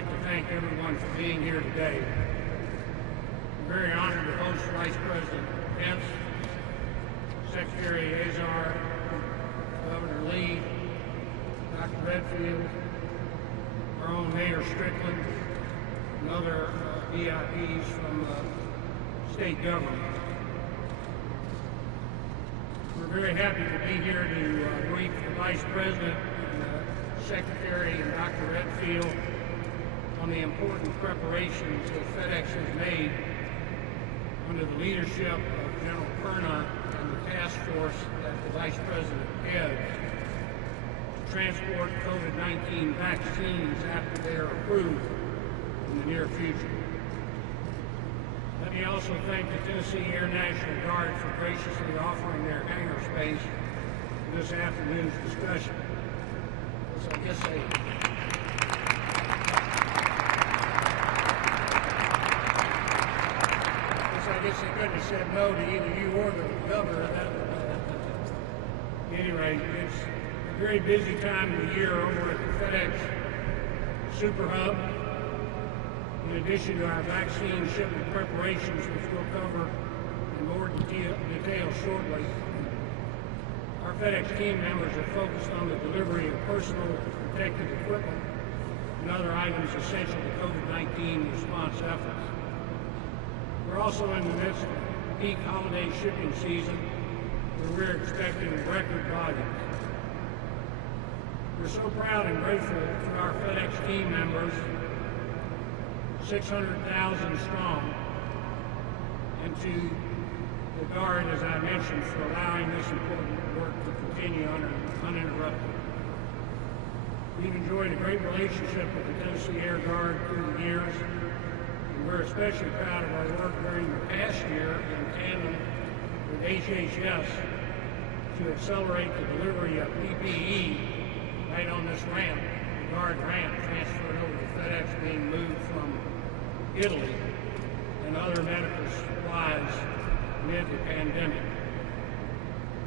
like to thank everyone for being here today. I'm very honored to host Vice President Pence, Secretary Azar, Governor Lee, Dr. Redfield, our own Mayor Strickland, and other VIPs from state government. We're very happy to be here to brief the Vice President and Secretary and Dr. Redfield on the important preparations that FedEx has made under the leadership of General Perna and the task force that the Vice President heads to transport COVID-19 vaccines after they are approved in the near future. Let me also thank the Tennessee Air National Guard for graciously offering their hangar space for this afternoon's discussion. So I guess they couldn't have said no to either you or the governor. Anyway, it's a very busy time of the year over at the FedEx Super Hub. In addition to our vaccine shipment preparations, which we'll cover in more detail shortly, our FedEx team members are focused on the delivery of personal protective equipment and other items essential to COVID-19 response efforts. We're also in the midst of peak holiday shipping season, where we're expecting record volumes. We're so proud and grateful to our FedEx team members, 600,000 strong, and to the Guard, as I mentioned, for allowing this important work to continue uninterrupted. We've enjoyed a great relationship with the Tennessee Air Guard through the years, and we're especially proud of our work during the past year in tandem with HHS to accelerate the delivery of PPE right on this ramp, the Guard ramp, transferred over to FedEx, being moved from Italy, and other medical supplies amid the pandemic.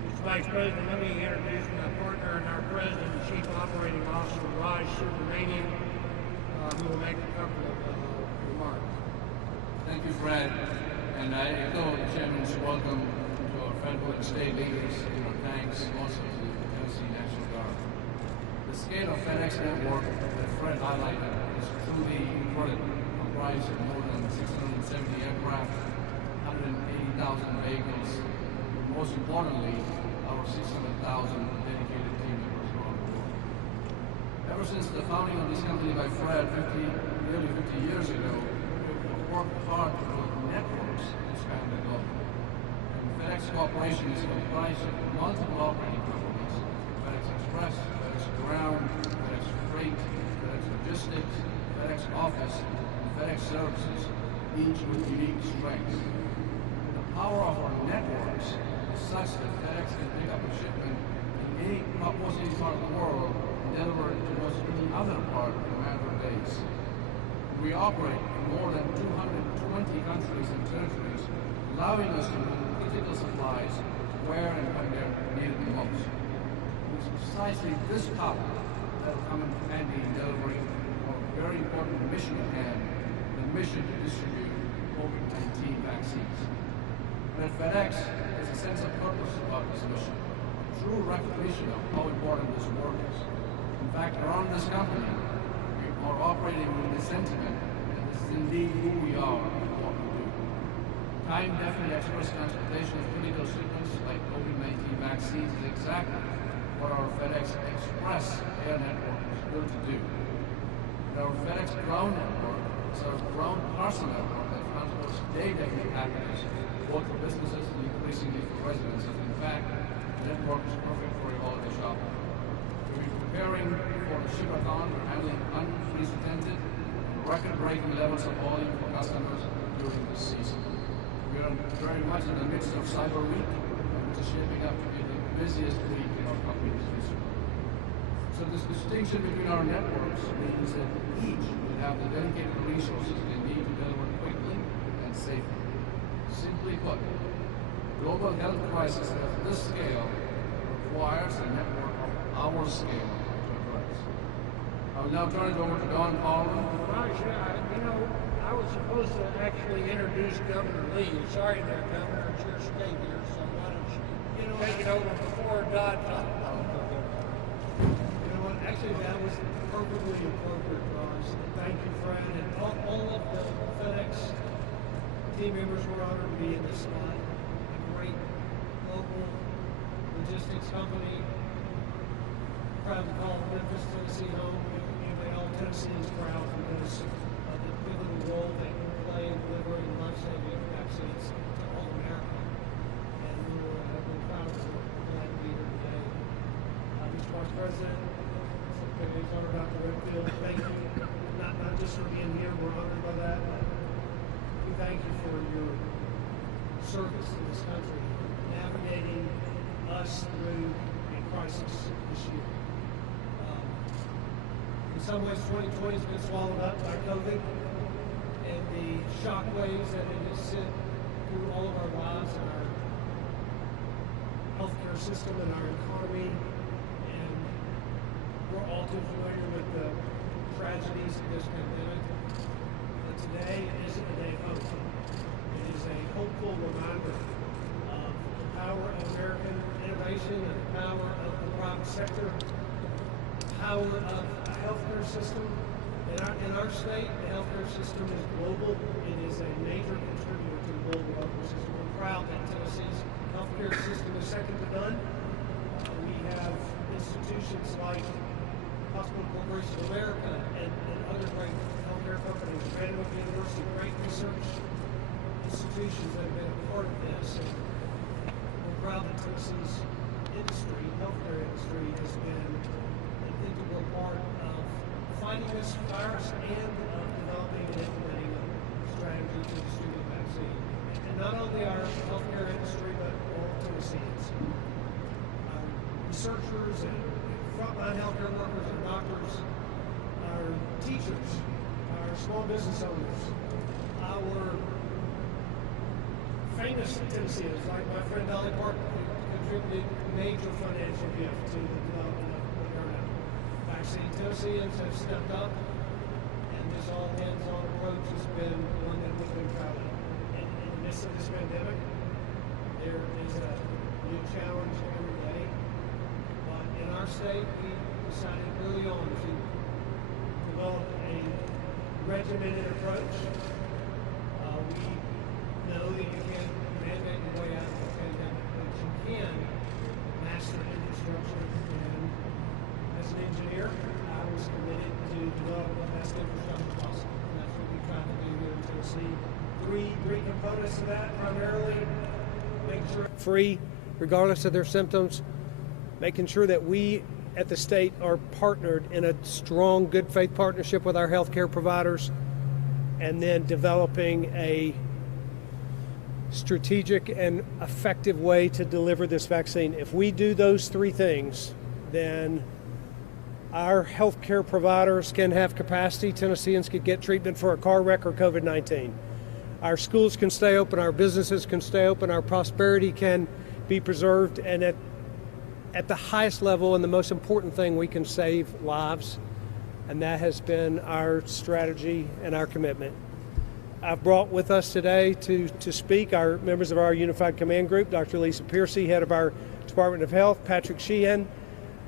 Mr. Vice President, let me introduce my partner and our President and Chief Operating Officer, Raj Subramanian, who will make a couple of remarks. Thank you, Fred. And I echo the Chairman's welcome to our federal and state leaders, and our thanks also to the Tennessee National Guard. The scale of FedEx network that Fred highlighted is truly incredible. Comprised of more than 670 aircraft, 180,000 vehicles, and most importantly, our 600,000 dedicated team members around the world. Ever since the founding of this company by Fred nearly 50 years ago, we've worked hard to build networks to span the globe. And FedEx Corporation is comprised of multiple operating companies: FedEx Express, FedEx Ground, FedEx Freight, FedEx Logistics, FedEx Office, FedEx Services, each with unique strengths. The power of our networks is such that FedEx can pick up a shipment in almost any part of the world and deliver it to almost any other part in a matter of days. We operate in more than 220 countries and territories, allowing us to move critical supplies where and when they're needed the most. It's precisely this power that will come in handy in delivering our very important mission at hand, the mission to distribute COVID-19 vaccines. And at FedEx, there's a sense of purpose about this mission, a true recognition of how important this work is. In fact, around this company, we are operating with the sentiment that this is indeed who we are and what we do. Time-definite express transportation of critical shipments like COVID-19 vaccines is exactly what our FedEx Express air network is built to do. And our FedEx Ground network is our ground parcel network that transports day-to-day packages, both for businesses and increasingly for residents. And in fact, the network is perfect for your holiday shopping. We'll be preparing for the Shipathon. We're handling unprecedented and record-breaking levels of volume for customers during this season. We are very much in the midst of Cyber Week, which is shaping up to be the busiest week in our company's history. So this distinction between our networks means that each will have the dedicated resources they need to deliver quickly and safely. Simply put, the global health crisis at this scale requires a network of our scale to address. I will now turn it over to Don Paulin. Raj, I was supposed to actually introduce Governor Lee. Sorry there, Governor, it's your state here, so why don't you take it over before Dodd talks. Actually, that was perfectly appropriate, Raj. Thank you, Fred, and all of the FedEx team members were honored to be in this spot. A great local logistics company. Proud to call Memphis, Tennessee home. We made all Tennesseans proud because of the pivotal role they play in delivering life-saving vaccines to all America. And we're proud of it. We're glad to be here today. Mr. Vice President, Secretary Dr. Redfield, thank you. Not just for being here, we're honored by that. We thank you for your service to this country, navigating us through a crisis this year. In some ways, 2020 has been swallowed up by COVID and the shock waves that it has sent through all of our lives and our healthcare system and our economy. And we're all too familiar with the tragedies of this pandemic. But today isn't a day of hope. It is a hopeful reminder of the power of American innovation and the power of the private sector, the power of a healthcare system. In our state, the healthcare system is global. It is a major contributor to the global healthcare system. We're proud that Tennessee's healthcare system is second to none. We have institutions like Hospital Corporation of America and other great healthcare companies, Vanderbilt University, great research institutions that have been a part of this. And we're proud that Tennessee's industry, healthcare industry, has been an integral part of fighting this virus and developing and implementing a strategy to distribute vaccine. And not only our healthcare industry, but all Tennesseans. Our researchers and frontline healthcare workers and doctors, our teachers, our small business owners, our famous Tennesseans, like my friend Dolly Parton, contributed major financial gift to the development of Moderna vaccine. Tennesseans have stepped up, and this all-hands-on approach has been one that we've been proud of. In the midst of this pandemic, there is a new challenge every day. But in our state, we decided early on to develop a regimented approach. We know that you can't mandate your way out of the pandemic, but you can master infrastructure. And as an engineer, I was committed to develop the best infrastructure possible. And that's what we tried to do here in Tennessee. Three components to that, primarily making sure free, regardless of their symptoms, making sure that we at the state are partnered in a strong, good faith partnership with our healthcare providers, and then developing a strategic and effective way to deliver this vaccine. If we do those three things, then our healthcare providers can have capacity. Tennesseans can get treatment for a car wreck or COVID-19. Our schools can stay open, our businesses can stay open, our prosperity can be preserved, and at the highest level and the most important thing, we can save lives. And that has been our strategy and our commitment. I've brought with us today to speak our members of our Unified Command Group, Dr. Lisa Piercy, head of our Department of Health, Patrick Sheehan,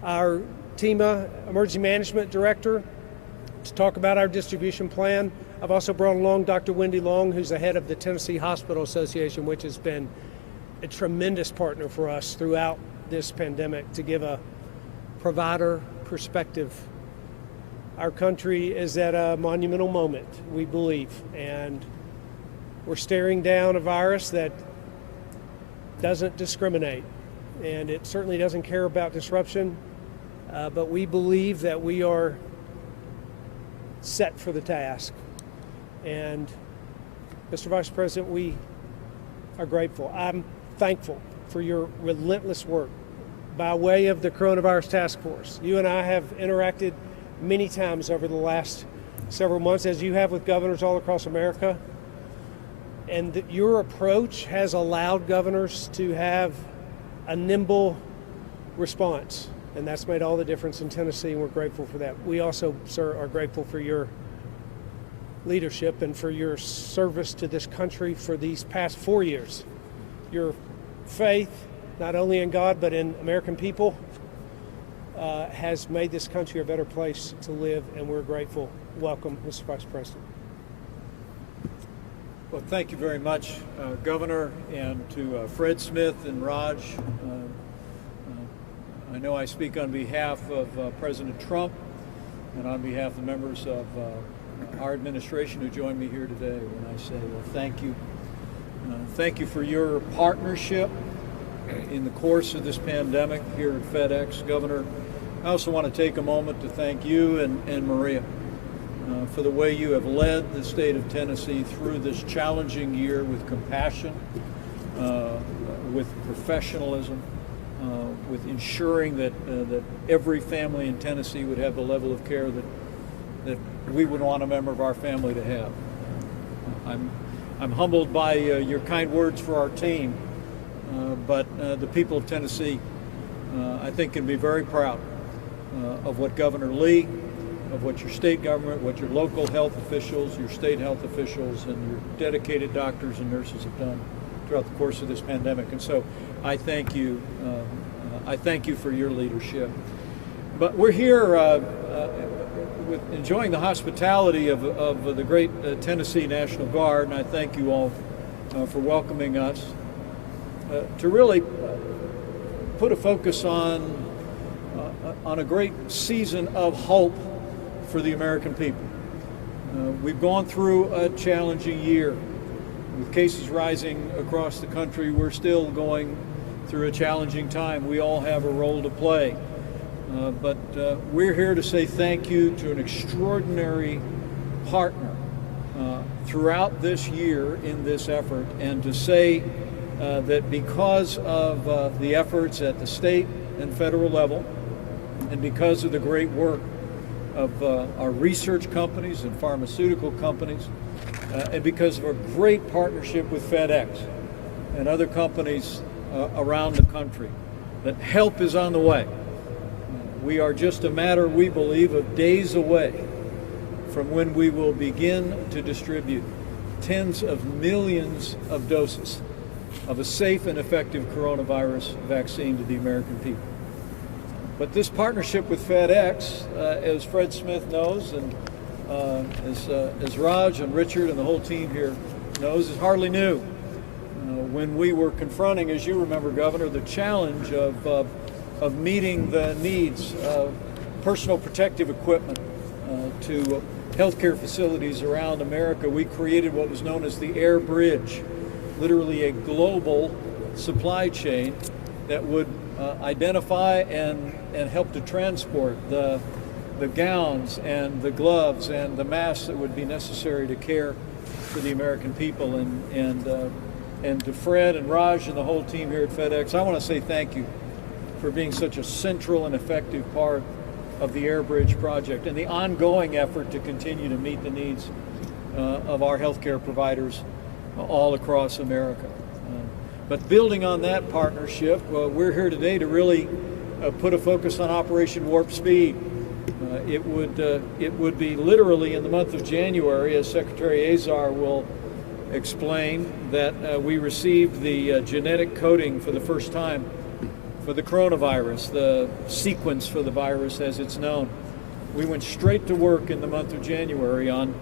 our TEMA Emergency Management Director, to talk about our distribution plan. I've also brought along Dr. Wendy Long, who's the head of the Tennessee Hospital Association, which has been a tremendous partner for us throughout this pandemic to give a provider perspective. Our country is at a monumental moment, we believe, and we're staring down a virus that doesn't discriminate, and it certainly doesn't care about disruption, but we believe that we are set for the task. And Mr. Vice President, we are grateful. I'm thankful for your relentless work by way of the Coronavirus Task Force. You and I have interacted many times over the last several months, as you have with governors all across America. And your approach has allowed governors to have a nimble response And that's made all the difference in Tennessee, and we're grateful for that. We also, sir, are grateful for your leadership and for your service to this country for these past 4 years. Your faith, not only in God, but in American people, has made this country a better place to live, and we're grateful. Welcome, Mr. Vice President. Well, thank you very much, Governor, and to Fred Smith and Raj. I know I speak on behalf of President Trump and on behalf of the members of our administration who joined me here today when I say, well, thank you. Thank you for your partnership in the course of this pandemic here at FedEx. Governor, I also want to take a moment to thank you and Maria for the way you have led the state of Tennessee through this challenging year with compassion, with professionalism, with ensuring that every family in Tennessee would have the level of care that we would want a member of our family to have. I'm humbled by your kind words for our team, but the people of Tennessee, I think, can be very proud of what Governor Lee, of what your state government, what your local health officials, your state health officials, and your dedicated doctors and nurses have done throughout the course of this pandemic. And so I thank you. I thank you for your leadership. But we're here enjoying the hospitality of the great Tennessee National Guard, and I thank you all for welcoming us to really put a focus on a great season of hope for the American people. We've gone through a challenging year. With cases rising across the country, we're still going through a challenging time. We all have a role to play. But we're here to say thank you to an extraordinary partner throughout this year in this effort, and to say that because of the efforts at the state and federal level, and because of the great work of our research companies and pharmaceutical companies, and because of a great partnership with FedEx and other companies around the country, that help is on the way. We are just a matter, we believe, of days away from when we will begin to distribute tens of millions of doses of a safe and effective coronavirus vaccine to the American people. But this partnership with FedEx, as Fred Smith knows, and as Raj and Richard and the whole team here knows, is hardly new. When we were confronting, as you remember, Governor, the challenge of meeting the needs of personal protective equipment to healthcare facilities around America, we created what was known as the Air Bridge, literally a global supply chain that would identify and help to transport the gowns and the gloves and the masks that would be necessary to care for the American people. And to Fred and Raj and the whole team here at FedEx, I want to say thank you for being such a central and effective part of the Air Bridge project and the ongoing effort to continue to meet the needs of our healthcare providers all across America. But building on that partnership, we're here today to really put a focus on Operation Warp Speed. It would be literally in the month of January, as Secretary Azar will explain, that we received the genetic coding for the first time for the coronavirus, the sequence for the virus as it's known. We went straight to work in the month of January on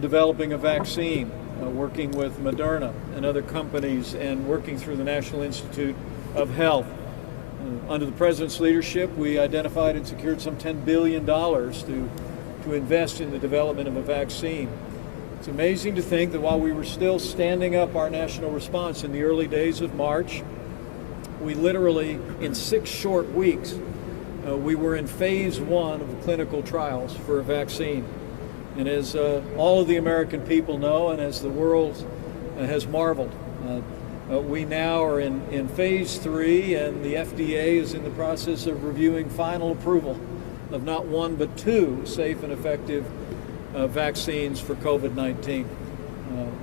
developing a vaccine, working with Moderna and other companies, and working through the National Institute of Health. Under the President's leadership, we identified and secured some $10 billion to invest in the development of a vaccine. It's amazing to think that while we were still standing up our national response in the early days of March, we literally, in 6 short weeks, we were in phase 1 of the clinical trials for a vaccine. And as all of the American people know, and as the world has marveled, we now are in phase 3, and the FDA is in the process of reviewing final approval of not 1 but 2 safe and effective vaccines for COVID-19.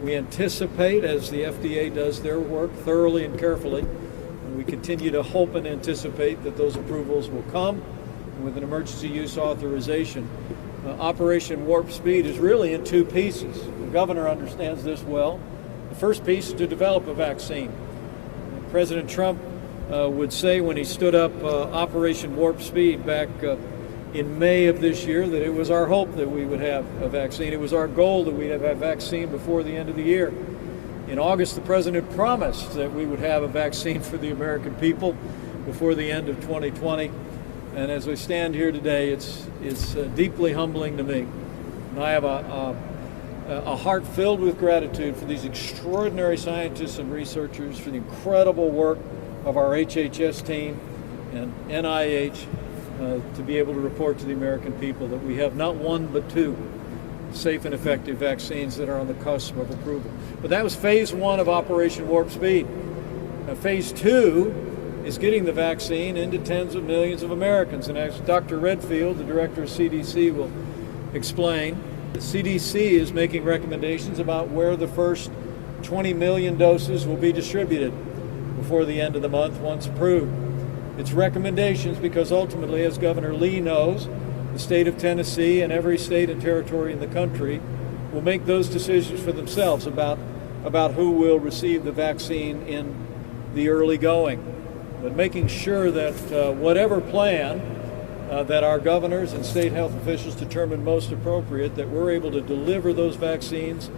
We anticipate, as the FDA does their work thoroughly and carefully, We continue to hope and anticipate that those approvals will come with an emergency use authorization. Operation Warp Speed is really in two pieces. The governor understands this well. The first piece is to develop a vaccine. President Trump would say when he stood up Operation Warp Speed back in May of this year that it was our hope that we would have a vaccine. It was our goal that we'd have a vaccine before the end of the year. In August, the president promised that we would have a vaccine for the American people before the end of 2020. And as we stand here today, it's deeply humbling to me. And I have a heart filled with gratitude for these extraordinary scientists and researchers, for the incredible work of our HHS team and NIH to be able to report to the American people that we have not one but two safe and effective vaccines that are on the cusp of approval. But that was phase one of Operation Warp Speed. Now, phase two is getting the vaccine into tens of millions of Americans. And as Dr. Redfield, the director of CDC, will explain, the CDC is making recommendations about where the first 20 million doses will be distributed before the end of the month once approved. It's recommendations because ultimately, as Governor Lee knows, the state of Tennessee and every state and territory in the country will make those decisions for themselves about who will receive the vaccine in the early going. But making sure that whatever plan that our governors and state health officials determine most appropriate, that we're able to deliver those vaccines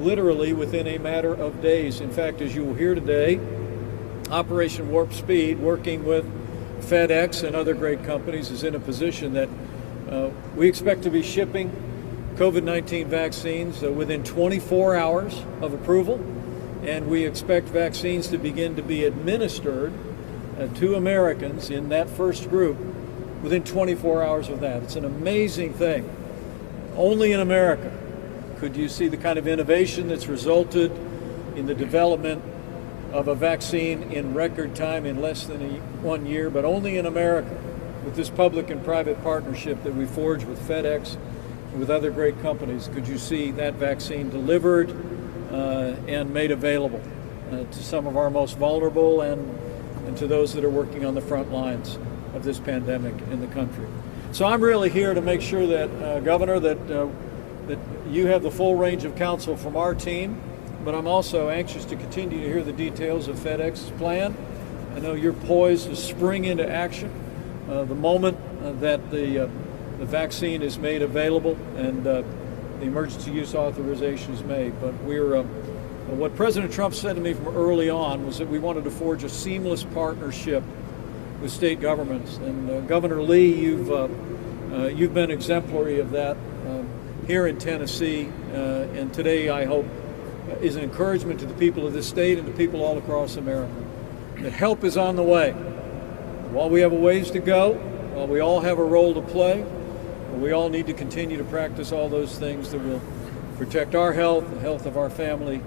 literally within a matter of days. In fact, as you will hear today, Operation Warp Speed, working with FedEx and other great companies, is in a position that we expect to be shipping COVID-19 vaccines within 24 hours of approval, and we expect vaccines to begin to be administered to Americans in that first group within 24 hours of that. It's an amazing thing. Only in America could you see the kind of innovation that's resulted in the development of a vaccine in record time, in less than 1 year, but only in America, with this public and private partnership that we forged with FedEx and with other great companies, could you see that vaccine delivered and made available to some of our most vulnerable and to those that are working on the front lines of this pandemic in the country. So I'm really here to make sure that, Governor, that you have the full range of counsel from our team, but I'm also anxious to continue to hear the details of FedEx's plan. I know you're poised to spring into action the moment that the vaccine is made available and the emergency use authorization is made. But what President Trump said to me from early on was that we wanted to forge a seamless partnership with state governments. And Governor Lee, you've been exemplary of that here in Tennessee, and today I hope is an encouragement to the people of this state and to people all across America. That help is on the way. While we have a ways to go, while we all have a role to play, we all need to continue to practice all those things that will protect our health, the health of our family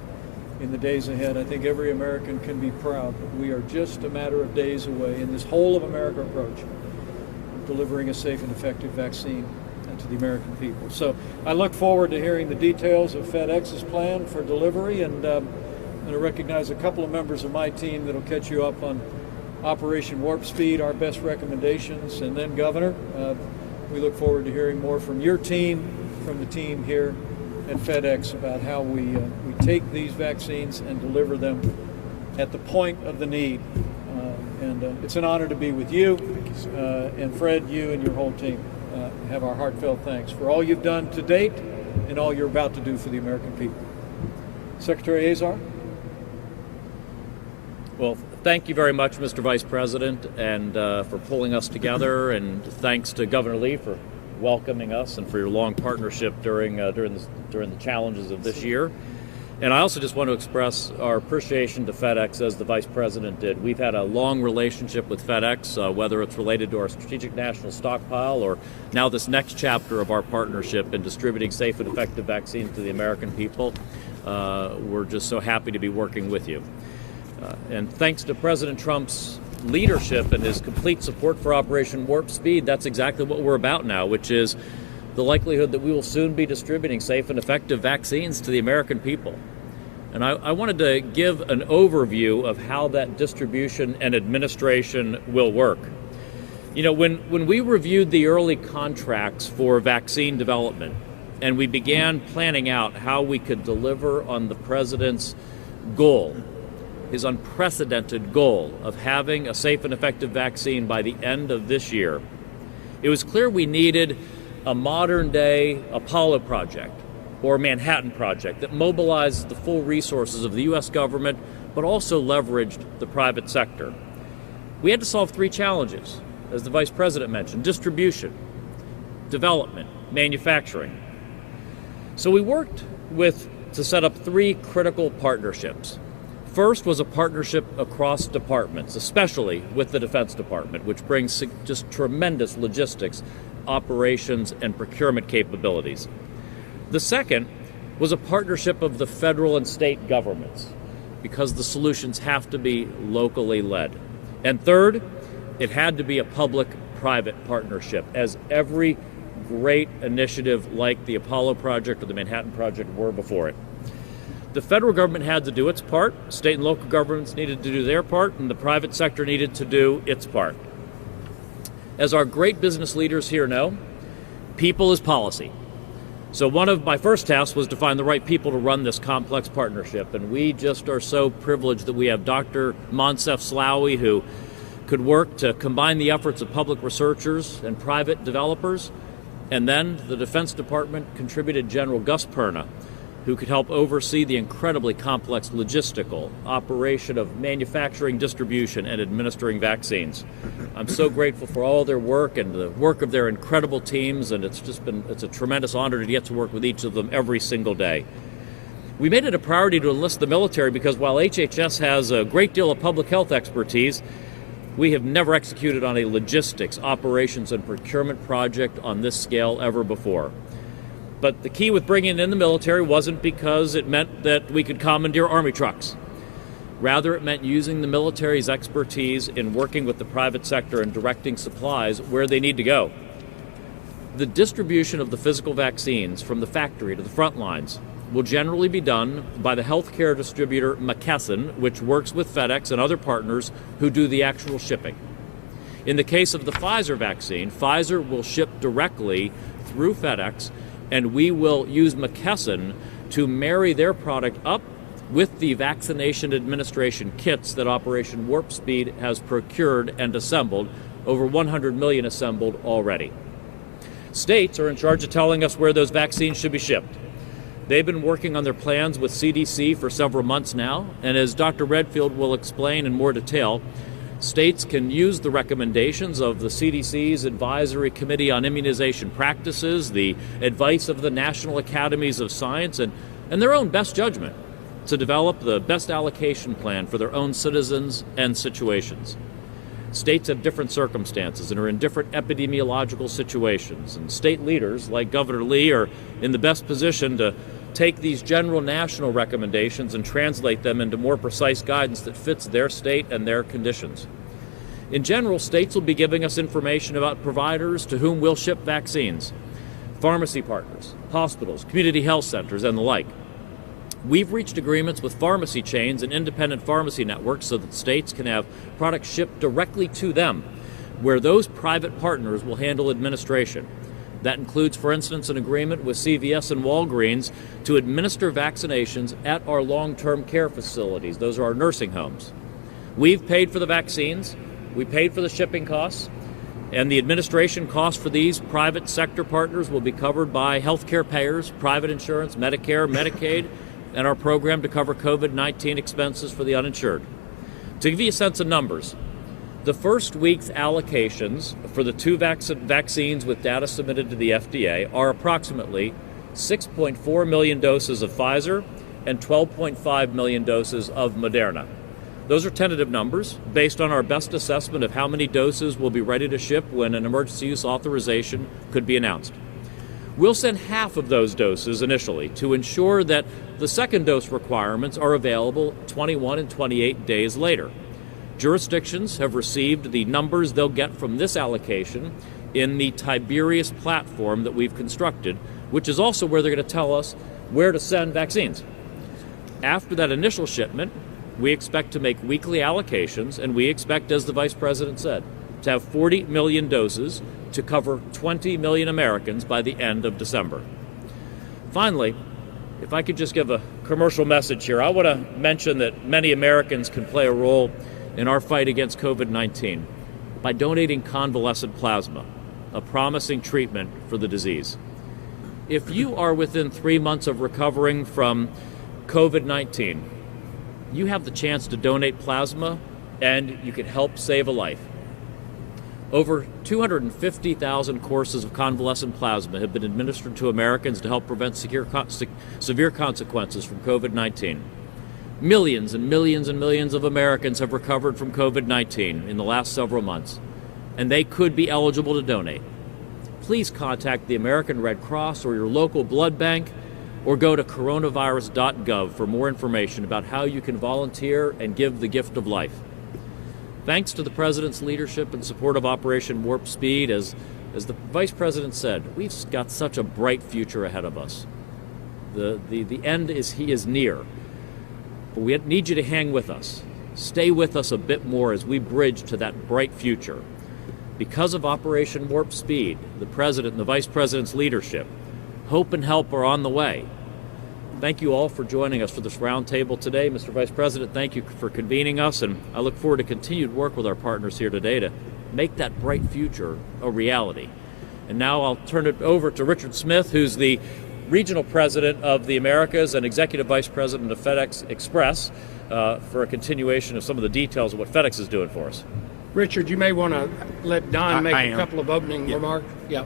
in the days ahead. I think every American can be proud that we are just a matter of days away in this whole of America approach of delivering a safe and effective vaccine to the American people. So I look forward to hearing the details of FedEx's plan for delivery, and I'm going to recognize a couple of members of my team that will catch you up on Operation Warp Speed, our best recommendations, and then Governor, we look forward to hearing more from your team, from the team here at FedEx about how we take these vaccines and deliver them at the point of the need. And it's an honor to be with you, and Fred, you and your whole team. Have our heartfelt thanks for all you've done to date and all you're about to do for the American people. Secretary Azar? Well, thank you very much, Mr. Vice President, and for pulling us together, and thanks to Governor Lee for welcoming us and for your long partnership during the challenges of this year. And I also just want to express our appreciation to FedEx, as the Vice President did. We've had a long relationship with FedEx, whether it's related to our strategic national stockpile or now this next chapter of our partnership in distributing safe and effective vaccines to the American people. We're just so happy to be working with you. And thanks to President Trump's leadership and his complete support for Operation Warp Speed, that's exactly what we're about now, which is the likelihood that we will soon be distributing safe and effective vaccines to the American people. And I wanted to give an overview of how that distribution and administration will work. You know, when we reviewed the early contracts for vaccine development and we began planning out how we could deliver on the president's goal, his unprecedented goal of having a safe and effective vaccine by the end of this year, it was clear we needed a modern-day Apollo project or Manhattan Project that mobilizes the full resources of the U.S. government, but also leveraged the private sector. We had to solve three challenges, as the Vice President mentioned: distribution, development, manufacturing. So we worked to set up three critical partnerships. First was a partnership across departments, especially with the Defense Department, which brings just tremendous logistics, operations, and procurement capabilities. The second was a partnership of the federal and state governments, because the solutions have to be locally led. And third, it had to be a public-private partnership, as every great initiative like the Apollo Project or the Manhattan Project were before it. The federal government had to do its part, state and local governments needed to do their part, and the private sector needed to do its part. As our great business leaders here know, people is policy. So one of my first tasks was to find the right people to run this complex partnership, and we just are so privileged that we have Dr. Moncef Slaoui, who could work to combine the efforts of public researchers and private developers, and then the Defense Department contributed General Gus Perna, who could help oversee the incredibly complex logistical operation of manufacturing, distribution, and administering vaccines. I'm so grateful for all their work and the work of their incredible teams, and it's a tremendous honor to get to work with each of them every single day. We made it a priority to enlist the military because while HHS has a great deal of public health expertise, we have never executed on a logistics, operations, and procurement project on this scale ever before. But the key with bringing in the military wasn't because it meant that we could commandeer Army trucks. Rather, it meant using the military's expertise in working with the private sector and directing supplies where they need to go. The distribution of the physical vaccines from the factory to the front lines will generally be done by the healthcare distributor McKesson, which works with FedEx and other partners who do the actual shipping. In the case of the Pfizer vaccine, Pfizer will ship directly through FedEx, and we will use McKesson to marry their product up with the vaccination administration kits that Operation Warp Speed has procured and assembled, over 100 million assembled already. States are in charge of telling us where those vaccines should be shipped. They've been working on their plans with CDC for several months now, and as Dr. Redfield will explain in more detail, states can use the recommendations of the CDC's Advisory Committee on Immunization Practices, the advice of the National Academies of Science, and their own best judgment to develop the best allocation plan for their own citizens and situations. States have different circumstances and are in different epidemiological situations, and state leaders like Governor Lee are in the best position to take these general national recommendations and translate them into more precise guidance that fits their state and their conditions. In general, states will be giving us information about providers to whom we'll ship vaccines, pharmacy partners, hospitals, community health centers, and the like. We've reached agreements with pharmacy chains and independent pharmacy networks so that states can have products shipped directly to them, where those private partners will handle administration. That includes, for instance, an agreement with CVS and Walgreens to administer vaccinations at our long-term care facilities. Those are our nursing homes. We've paid for the vaccines, we paid for the shipping costs, and the administration costs for these private sector partners will be covered by healthcare payers, private insurance, Medicare, Medicaid, and our program to cover COVID-19 expenses for the uninsured. To give you a sense of numbers, the first week's allocations for the two vaccines with data submitted to the FDA are approximately 6.4 million doses of Pfizer and 12.5 million doses of Moderna. Those are tentative numbers based on our best assessment of how many doses will be ready to ship when an emergency use authorization could be announced. We'll send half of those doses initially to ensure that the second dose requirements are available 21 and 28 days later. Jurisdictions have received the numbers they'll get from this allocation in the Tiberius platform that we've constructed, which is also where they're going to tell us where to send vaccines. After that initial shipment, we expect to make weekly allocations, and we expect, as the Vice President said, to have 40 million doses to cover 20 million Americans by the end of December. Finally, if I could just give a commercial message here, I want to mention that many Americans can play a role in our fight against COVID-19 by donating convalescent plasma, a promising treatment for the disease. If you are within 3 months of recovering from COVID-19, you have the chance to donate plasma and you can help save a life. Over 250,000 courses of convalescent plasma have been administered to Americans to help prevent severe consequences from COVID-19. Millions and millions and millions of Americans have recovered from COVID-19 in the last several months, and they could be eligible to donate. Please contact the American Red Cross or your local blood bank, or go to coronavirus.gov for more information about how you can volunteer and give the gift of life. Thanks to the President's leadership and support of Operation Warp Speed, as the Vice President said, we've got such a bright future ahead of us. The end is near, but we need you to hang with us. Stay with us a bit more as we bridge to that bright future. Because of Operation Warp Speed, the President and the Vice President's leadership, hope and help are on the way. Thank you all for joining us for this roundtable today. Mr. Vice President, thank you for convening us, and I look forward to continued work with our partners here today to make that bright future a reality. And now I'll turn it over to Richard Smith, who's the Regional President of the Americas and Executive Vice President of FedEx Express, for a continuation of some of the details of what FedEx is doing for us. Richard, you may want to let Don make a couple of opening remarks. Yeah.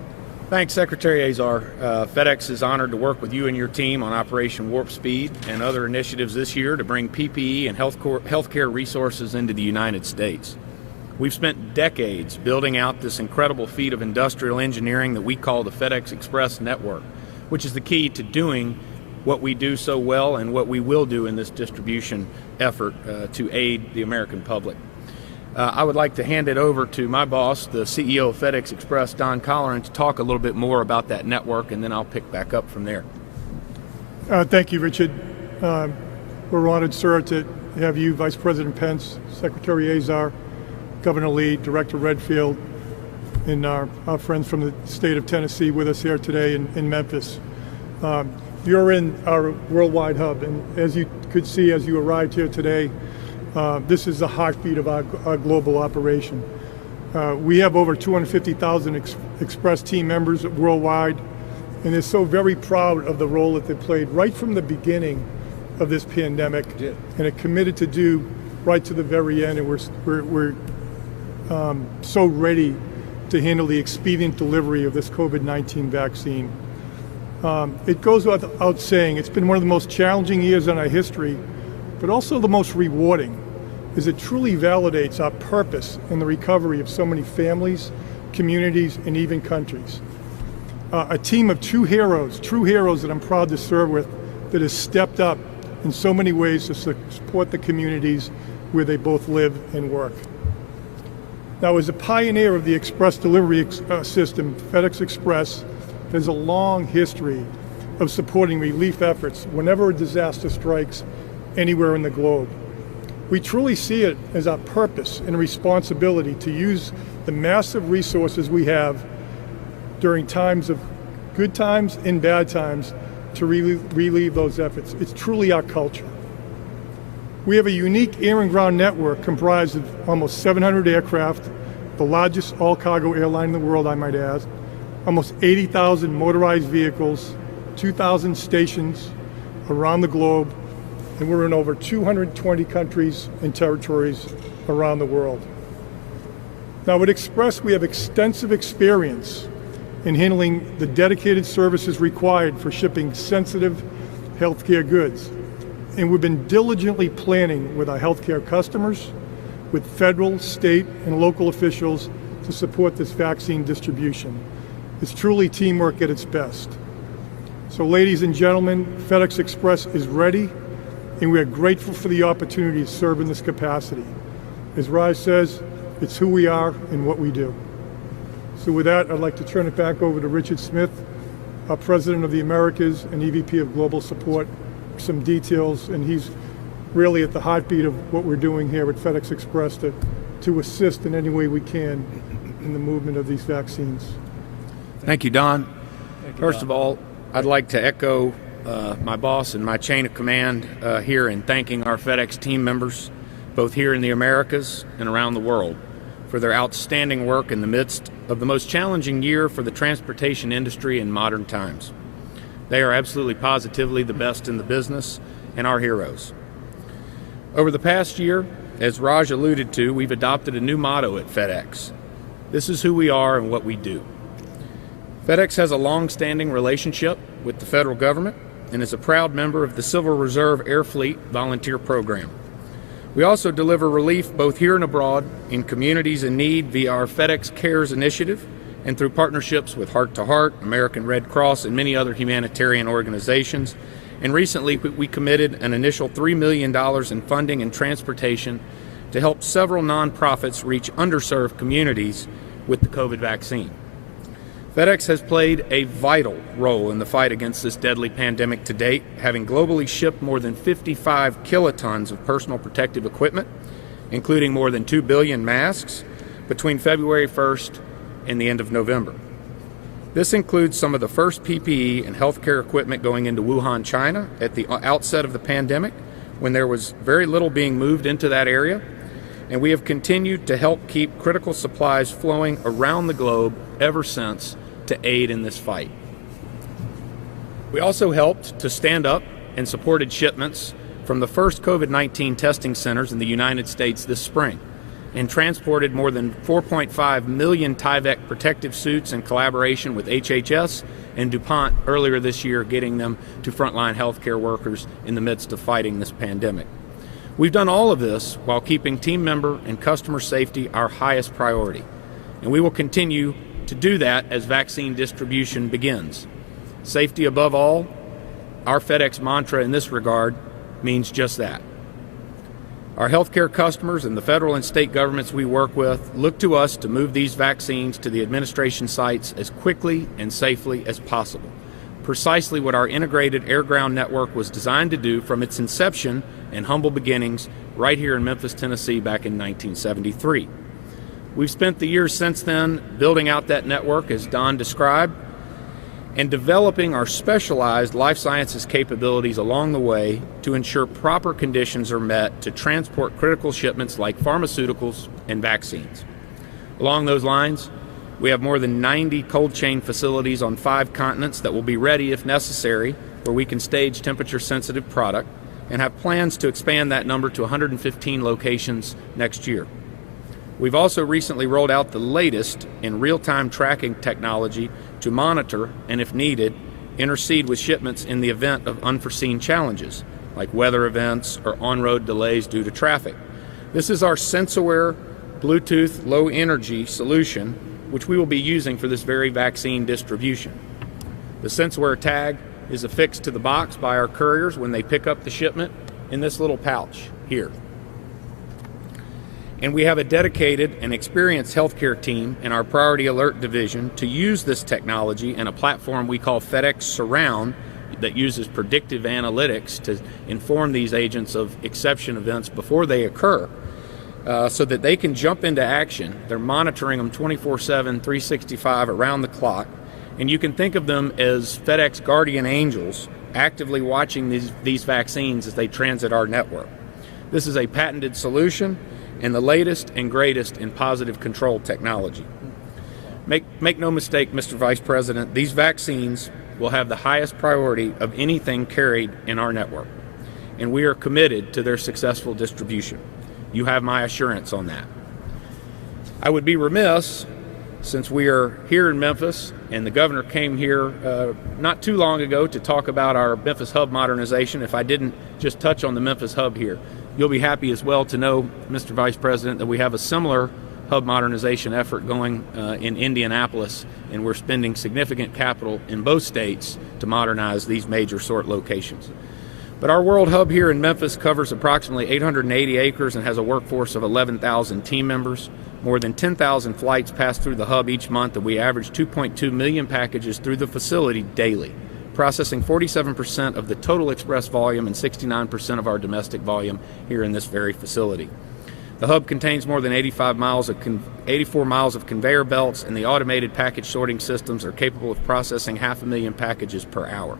Thanks, Secretary Azar. FedEx is honored to work with you and your team on Operation Warp Speed and other initiatives this year to bring PPE and healthcare resources into the United States. We've spent decades building out this incredible feat of industrial engineering that we call the FedEx Express network, which is the key to doing what we do so well and what we will do in this distribution effort to aid the American public. I would like to hand it over to my boss, the CEO of FedEx Express, Don Colleran, to talk a little bit more about that network, and then I'll pick back up from there. Thank you, Richard. We're honored, sir, to have you, Vice President Pence, Secretary Azar, Governor Lee, Director Redfield, and our friends from the state of Tennessee with us here today in Memphis. You're in our worldwide hub, and as you could see as you arrived here today, this is the heartbeat of our global operation. We have over 250,000 Express team members worldwide, and they're so very proud of the role that they played right from the beginning of this pandemic, and are committed to do right to the very end. And we're so ready to handle the expedient delivery of this COVID-19 vaccine. It goes without saying, it's been one of the most challenging years in our history, but also the most rewarding, as it truly validates our purpose in the recovery of so many families, communities, and even countries. A team of true heroes that I'm proud to serve with, that has stepped up in so many ways to support the communities where they both live and work. Now, as a pioneer of the express delivery system, FedEx Express has a long history of supporting relief efforts whenever a disaster strikes anywhere in the globe. We truly see it as our purpose and responsibility to use the massive resources we have during times of good times and bad times to relieve those efforts. It's truly our culture. We have a unique air and ground network comprised of almost 700 aircraft, the largest all-cargo airline in the world, I might add, almost 80,000 motorized vehicles, 2,000 stations around the globe, and we're in over 220 countries and territories around the world. Now at Express, we have extensive experience in handling the dedicated services required for shipping sensitive healthcare goods. And we've been diligently planning with our healthcare customers, with federal, state, and local officials to support this vaccine distribution. It's truly teamwork at its best. So ladies and gentlemen, FedEx Express is ready, and we are grateful for the opportunity to serve in this capacity. As Raj says, it's who we are and what we do. So with that, I'd like to turn it back over to Richard Smith, our President of the Americas and EVP of Global Support, some details, and he's really at the heartbeat of what we're doing here at FedEx Express to assist in any way we can in the movement of these vaccines. Thank you, Don. First Don. of all, I'd like to echo my boss and my chain of command here in thanking our FedEx team members, both here in the Americas and around the world, for their outstanding work in the midst of the most challenging year for the transportation industry in modern times. They are absolutely positively the best in the business and our heroes. Over the past year, as Raj alluded to, we've adopted a new motto at FedEx. This is who we are and what we do. FedEx has a long-standing relationship with the federal government and is a proud member of the Civil Reserve Air Fleet Volunteer Program. We also deliver relief both here and abroad in communities in need via our FedEx Cares initiative and through partnerships with Heart to Heart, American Red Cross, and many other humanitarian organizations. And recently, we committed an initial $3 million in funding and transportation to help several nonprofits reach underserved communities with the COVID vaccine. FedEx has played a vital role in the fight against this deadly pandemic to date, having globally shipped more than 55 kilotons of personal protective equipment, including more than 2 billion masks, between February 1st and the end of November. This includes some of the first PPE and healthcare equipment going into Wuhan, China at the outset of the pandemic, when there was very little being moved into that area. And we have continued to help keep critical supplies flowing around the globe ever since to aid in this fight. We also helped to stand up and supported shipments from the first COVID-19 testing centers in the United States this spring, and transported more than 4.5 million Tyvek protective suits in collaboration with HHS and DuPont earlier this year, getting them to frontline healthcare workers in the midst of fighting this pandemic. We've done all of this while keeping team member and customer safety our highest priority, and we will continue to do that as vaccine distribution begins. Safety above all, our FedEx mantra in this regard means just that. Our healthcare customers and the federal and state governments we work with look to us to move these vaccines to the administration sites as quickly and safely as possible. Precisely what our integrated air-ground network was designed to do from its inception and humble beginnings right here in Memphis, Tennessee back in 1973. We've spent the years since then building out that network, as Don described, and developing our specialized life sciences capabilities along the way to ensure proper conditions are met to transport critical shipments like pharmaceuticals and vaccines. Along those lines, we have more than 90 cold chain facilities on 5 continents that will be ready if necessary, where we can stage temperature-sensitive product, and have plans to expand that number to 115 locations next year. We've also recently rolled out the latest in real-time tracking technology to monitor and, if needed, intercede with shipments in the event of unforeseen challenges, like weather events or on-road delays due to traffic. This is our SenseAware Bluetooth low-energy solution, which we will be using for this very vaccine distribution. The SenseAware tag is affixed to the box by our couriers when they pick up the shipment in this little pouch here. And we have a dedicated and experienced healthcare team in our Priority Alert Division to use this technology in a platform we call FedEx Surround that uses predictive analytics to inform these agents of exception events before they occur, so that they can jump into action. They're monitoring them 24/7, 365 around the clock. And you can think of them as FedEx guardian angels actively watching these vaccines as they transit our network. This is a patented solution and the latest and greatest in positive control technology. Make no mistake, Mr. Vice President, these vaccines will have the highest priority of anything carried in our network, and we are committed to their successful distribution. You have my assurance on that. I would be remiss, since we are here in Memphis and the governor came here not too long ago to talk about our Memphis hub modernization, if I didn't just touch on the Memphis hub here. You'll be happy as well to know, Mr. Vice President, that we have a similar hub modernization effort going in Indianapolis, and we're spending significant capital in both states to modernize these major sort locations. But our World Hub here in Memphis covers approximately 880 acres and has a workforce of 11,000 team members. More than 10,000 flights pass through the hub each month, and we average 2.2 million packages through the facility daily. processing 47% of the total express volume and 69% of our domestic volume here in this very facility. The hub contains more than 84 miles of conveyor belts, and the automated package sorting systems are capable of processing 500,000 packages per hour.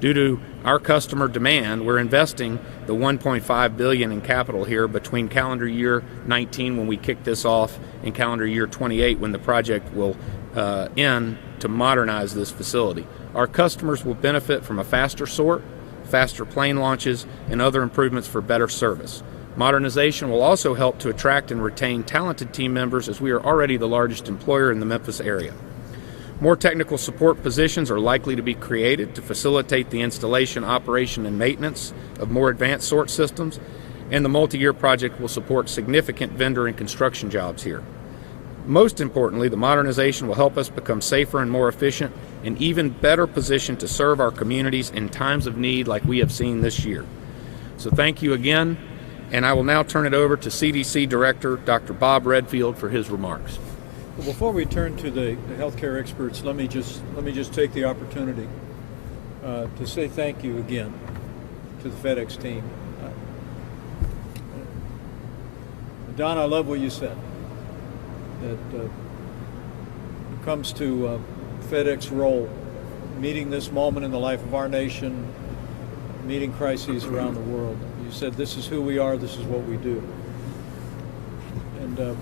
Due to our customer demand, we're investing the $1.5 billion in capital here between calendar year 19, when we kick this off, and calendar year 28, when the project will end, to modernize this facility. Our customers will benefit from a faster sort, faster plane launches, and other improvements for better service. Modernization will also help to attract and retain talented team members, as we are already the largest employer in the Memphis area. More technical support positions are likely to be created to facilitate the installation, operation, and maintenance of more advanced sort systems, and the multi-year project will support significant vendor and construction jobs here. Most importantly, the modernization will help us become safer and more efficient, and even better positioned to serve our communities in times of need like we have seen this year. So thank you again, and I will now turn it over to CDC Director Dr. Bob Redfield for his remarks. Well, before we turn to the healthcare experts, let me just take the opportunity to say thank you again to the FedEx team. Don, I love what you said. That when it comes to FedEx role, meeting this moment in the life of our nation, meeting crises around the world. You said this is who we are, this is what we do. And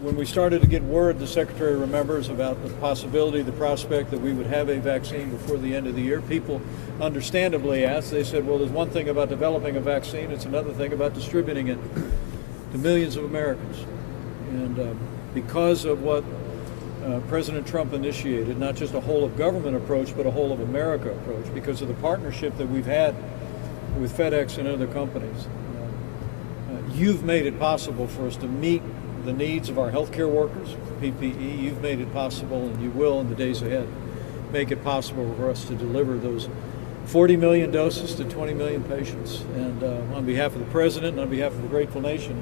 when we started to get word, the Secretary remembers, about the possibility, the prospect that we would have a vaccine before the end of the year, people understandably asked, they said, well, there's one thing about developing a vaccine, it's another thing about distributing it to millions of Americans. And because of what President Trump initiated, not just a whole of government approach, but a whole of America approach, because of the partnership that we've had with FedEx and other companies, you've made it possible for us to meet the needs of our healthcare workers, PPE. You've made it possible, and you will in the days ahead, make it possible for us to deliver those 40 million doses to 20 million patients. And on behalf of the President and on behalf of the grateful nation,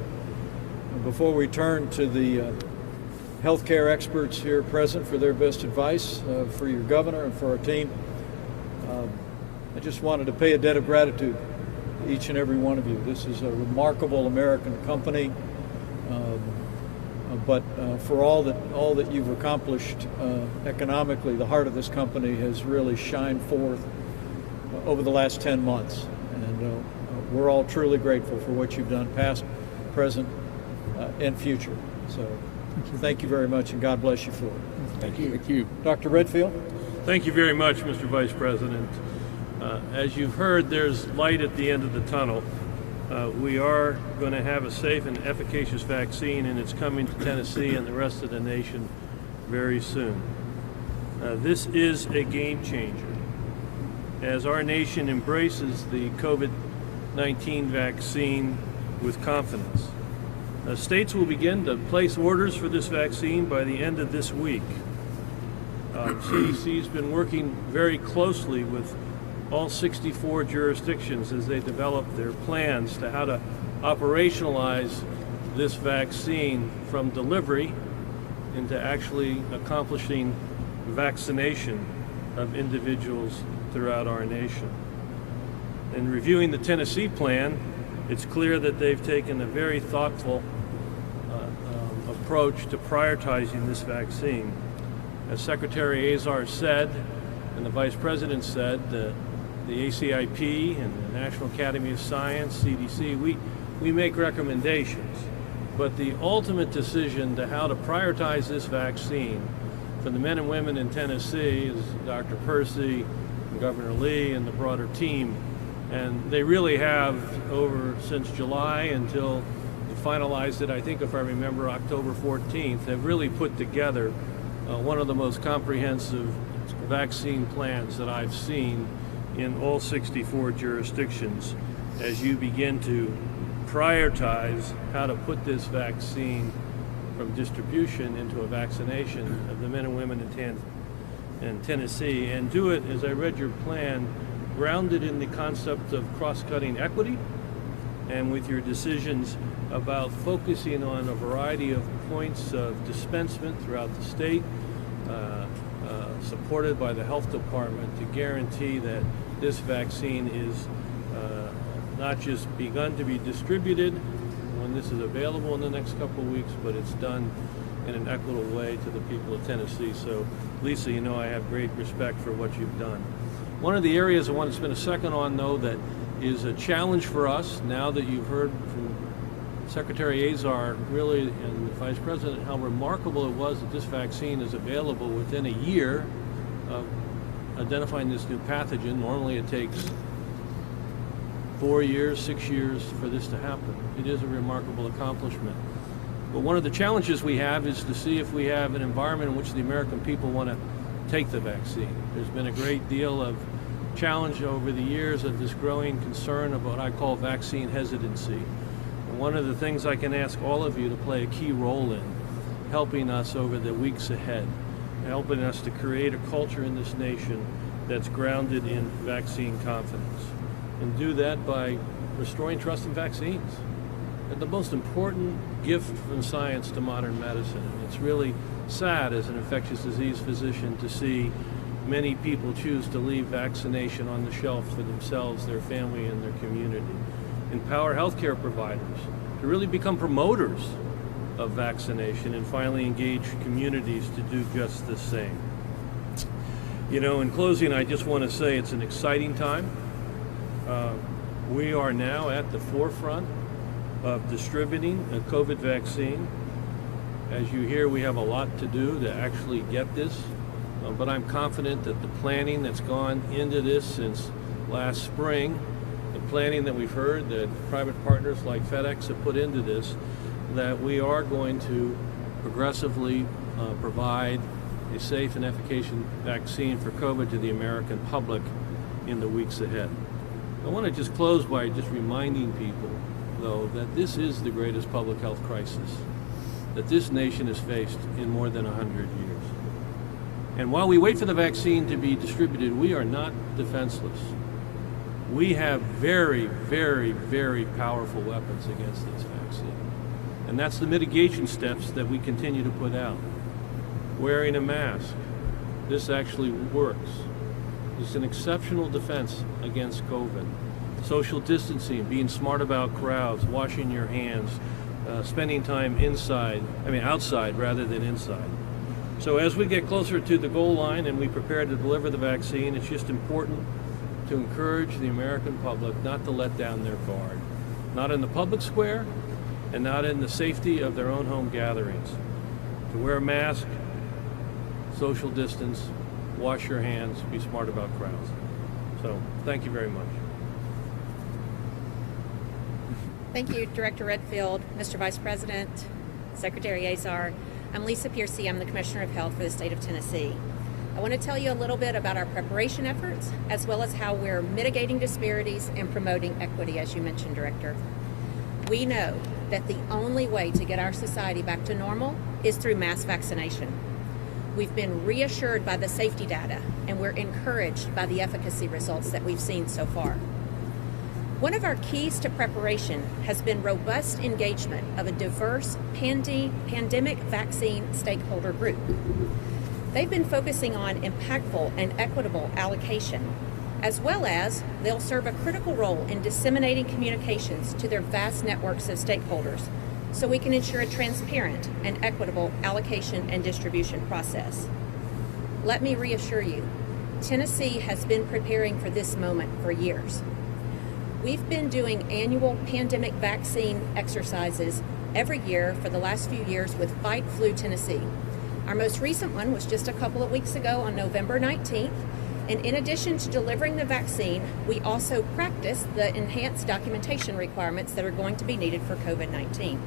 before we turn to the healthcare experts here present for their best advice for your governor and for our team, I just wanted to pay a debt of gratitude to each and every one of you. This is a remarkable American company, but for all that you've accomplished economically, the heart of this company has really shined forth over the last 10 months. And we're all truly grateful for what you've done, past, present, and future. So thank you very much, and God bless you for it. Thank you. Thank you. Dr. Redfield? Thank you very much, Mr. Vice President. As you've heard, there's light at the end of the tunnel. We are going to have a safe and efficacious vaccine, and it's coming to Tennessee and the rest of the nation very soon. This is a game changer. As our nation embraces the COVID-19 vaccine with confidence, states will begin to place orders for this vaccine by the end of this week. CDC's been working very closely with all 64 jurisdictions as they develop their plans to how to operationalize this vaccine from delivery into actually accomplishing vaccination of individuals throughout our nation. In reviewing the Tennessee plan, it's clear that they've taken a very thoughtful approach to prioritizing this vaccine. As Secretary Azar said, and the Vice President said, the ACIP and the National Academy of Science, CDC, we make recommendations, but the ultimate decision to how to prioritize this vaccine for the men and women in Tennessee is Dr. Percy, Governor Lee, and the broader team. And they really have, since July until they finalized it, I think if I remember October 14th, have really put together one of the most comprehensive vaccine plans that I've seen in all 64 jurisdictions as you begin to prioritize how to put this vaccine from distribution into a vaccination of the men and women in Tennessee, and do it, as I read your plan, grounded in the concept of cross-cutting equity, and with your decisions about focusing on a variety of points of dispensement throughout the state, supported by the health department to guarantee that this vaccine is not just begun to be distributed when this is available in the next couple of weeks, but it's done in an equitable way to the people of Tennessee. So, Lisa, you know I have great respect for what you've done. One of the areas I want to spend a second on, though, that is a challenge for us, now that you've heard from Secretary Azar, really, and the Vice President, how remarkable it was that this vaccine is available within a year of identifying this new pathogen. Normally it takes 4 years, 6 years for this to happen. It is a remarkable accomplishment. But one of the challenges we have is to see if we have an environment in which the American people want to take the vaccine. There's been a great deal of challenge over the years of this growing concern of what I call vaccine hesitancy. And one of the things I can ask all of you to play a key role in, helping us over the weeks ahead, helping us to create a culture in this nation that's grounded in vaccine confidence. And do that by restoring trust in vaccines. And the most important gift from science to modern medicine. And it's really sad as an infectious disease physician to see many people choose to leave vaccination on the shelf for themselves, their family, and their community. Empower healthcare providers to really become promoters of vaccination and finally engage communities to do just the same. You know, in closing, I just want to say it's an exciting time. We are now at the forefront of distributing a COVID vaccine. As you hear, we have a lot to do to actually get this, but I'm confident that the planning that's gone into this since last spring, the planning that we've heard that private partners like FedEx have put into this, that we are going to progressively provide a safe and efficacious vaccine for COVID to the American public in the weeks ahead. I want to just close by just reminding people, though, that this is the greatest public health crisis that this nation has faced in more than 100 years. And while we wait for the vaccine to be distributed, we are not defenseless. We have very, very, very powerful weapons against this vaccine. And that's the mitigation steps that we continue to put out. Wearing a mask. This actually works. It's an exceptional defense against COVID. Social distancing, being smart about crowds, washing your hands, spending time outside rather than inside. So as we get closer to the goal line and we prepare to deliver the vaccine, it's just important to encourage the American public not to let down their guard. Not in the public square and not in the safety of their own home gatherings. To wear a mask, social distance, wash your hands, be smart about crowds. So, thank you very much. Thank you, Director Redfield, Mr. Vice President, Secretary Azar. I'm Lisa Piercy. I'm the Commissioner of Health for the state of Tennessee. I want to tell you a little bit about our preparation efforts, as well as how we're mitigating disparities and promoting equity, as you mentioned, Director. We know that the only way to get our society back to normal is through mass vaccination. We've been reassured by the safety data, and we're encouraged by the efficacy results that we've seen so far. One of our keys to preparation has been robust engagement of a diverse pandemic vaccine stakeholder group. They've been focusing on impactful and equitable allocation, as well as they'll serve a critical role in disseminating communications to their vast networks of stakeholders so we can ensure a transparent and equitable allocation and distribution process. Let me reassure you, Tennessee has been preparing for this moment for years. We've been doing annual pandemic vaccine exercises every year for the last few years with Fight Flu Tennessee. Our most recent one was just a couple of weeks ago on November 19th. And in addition to delivering the vaccine, we also practiced the enhanced documentation requirements that are going to be needed for COVID-19.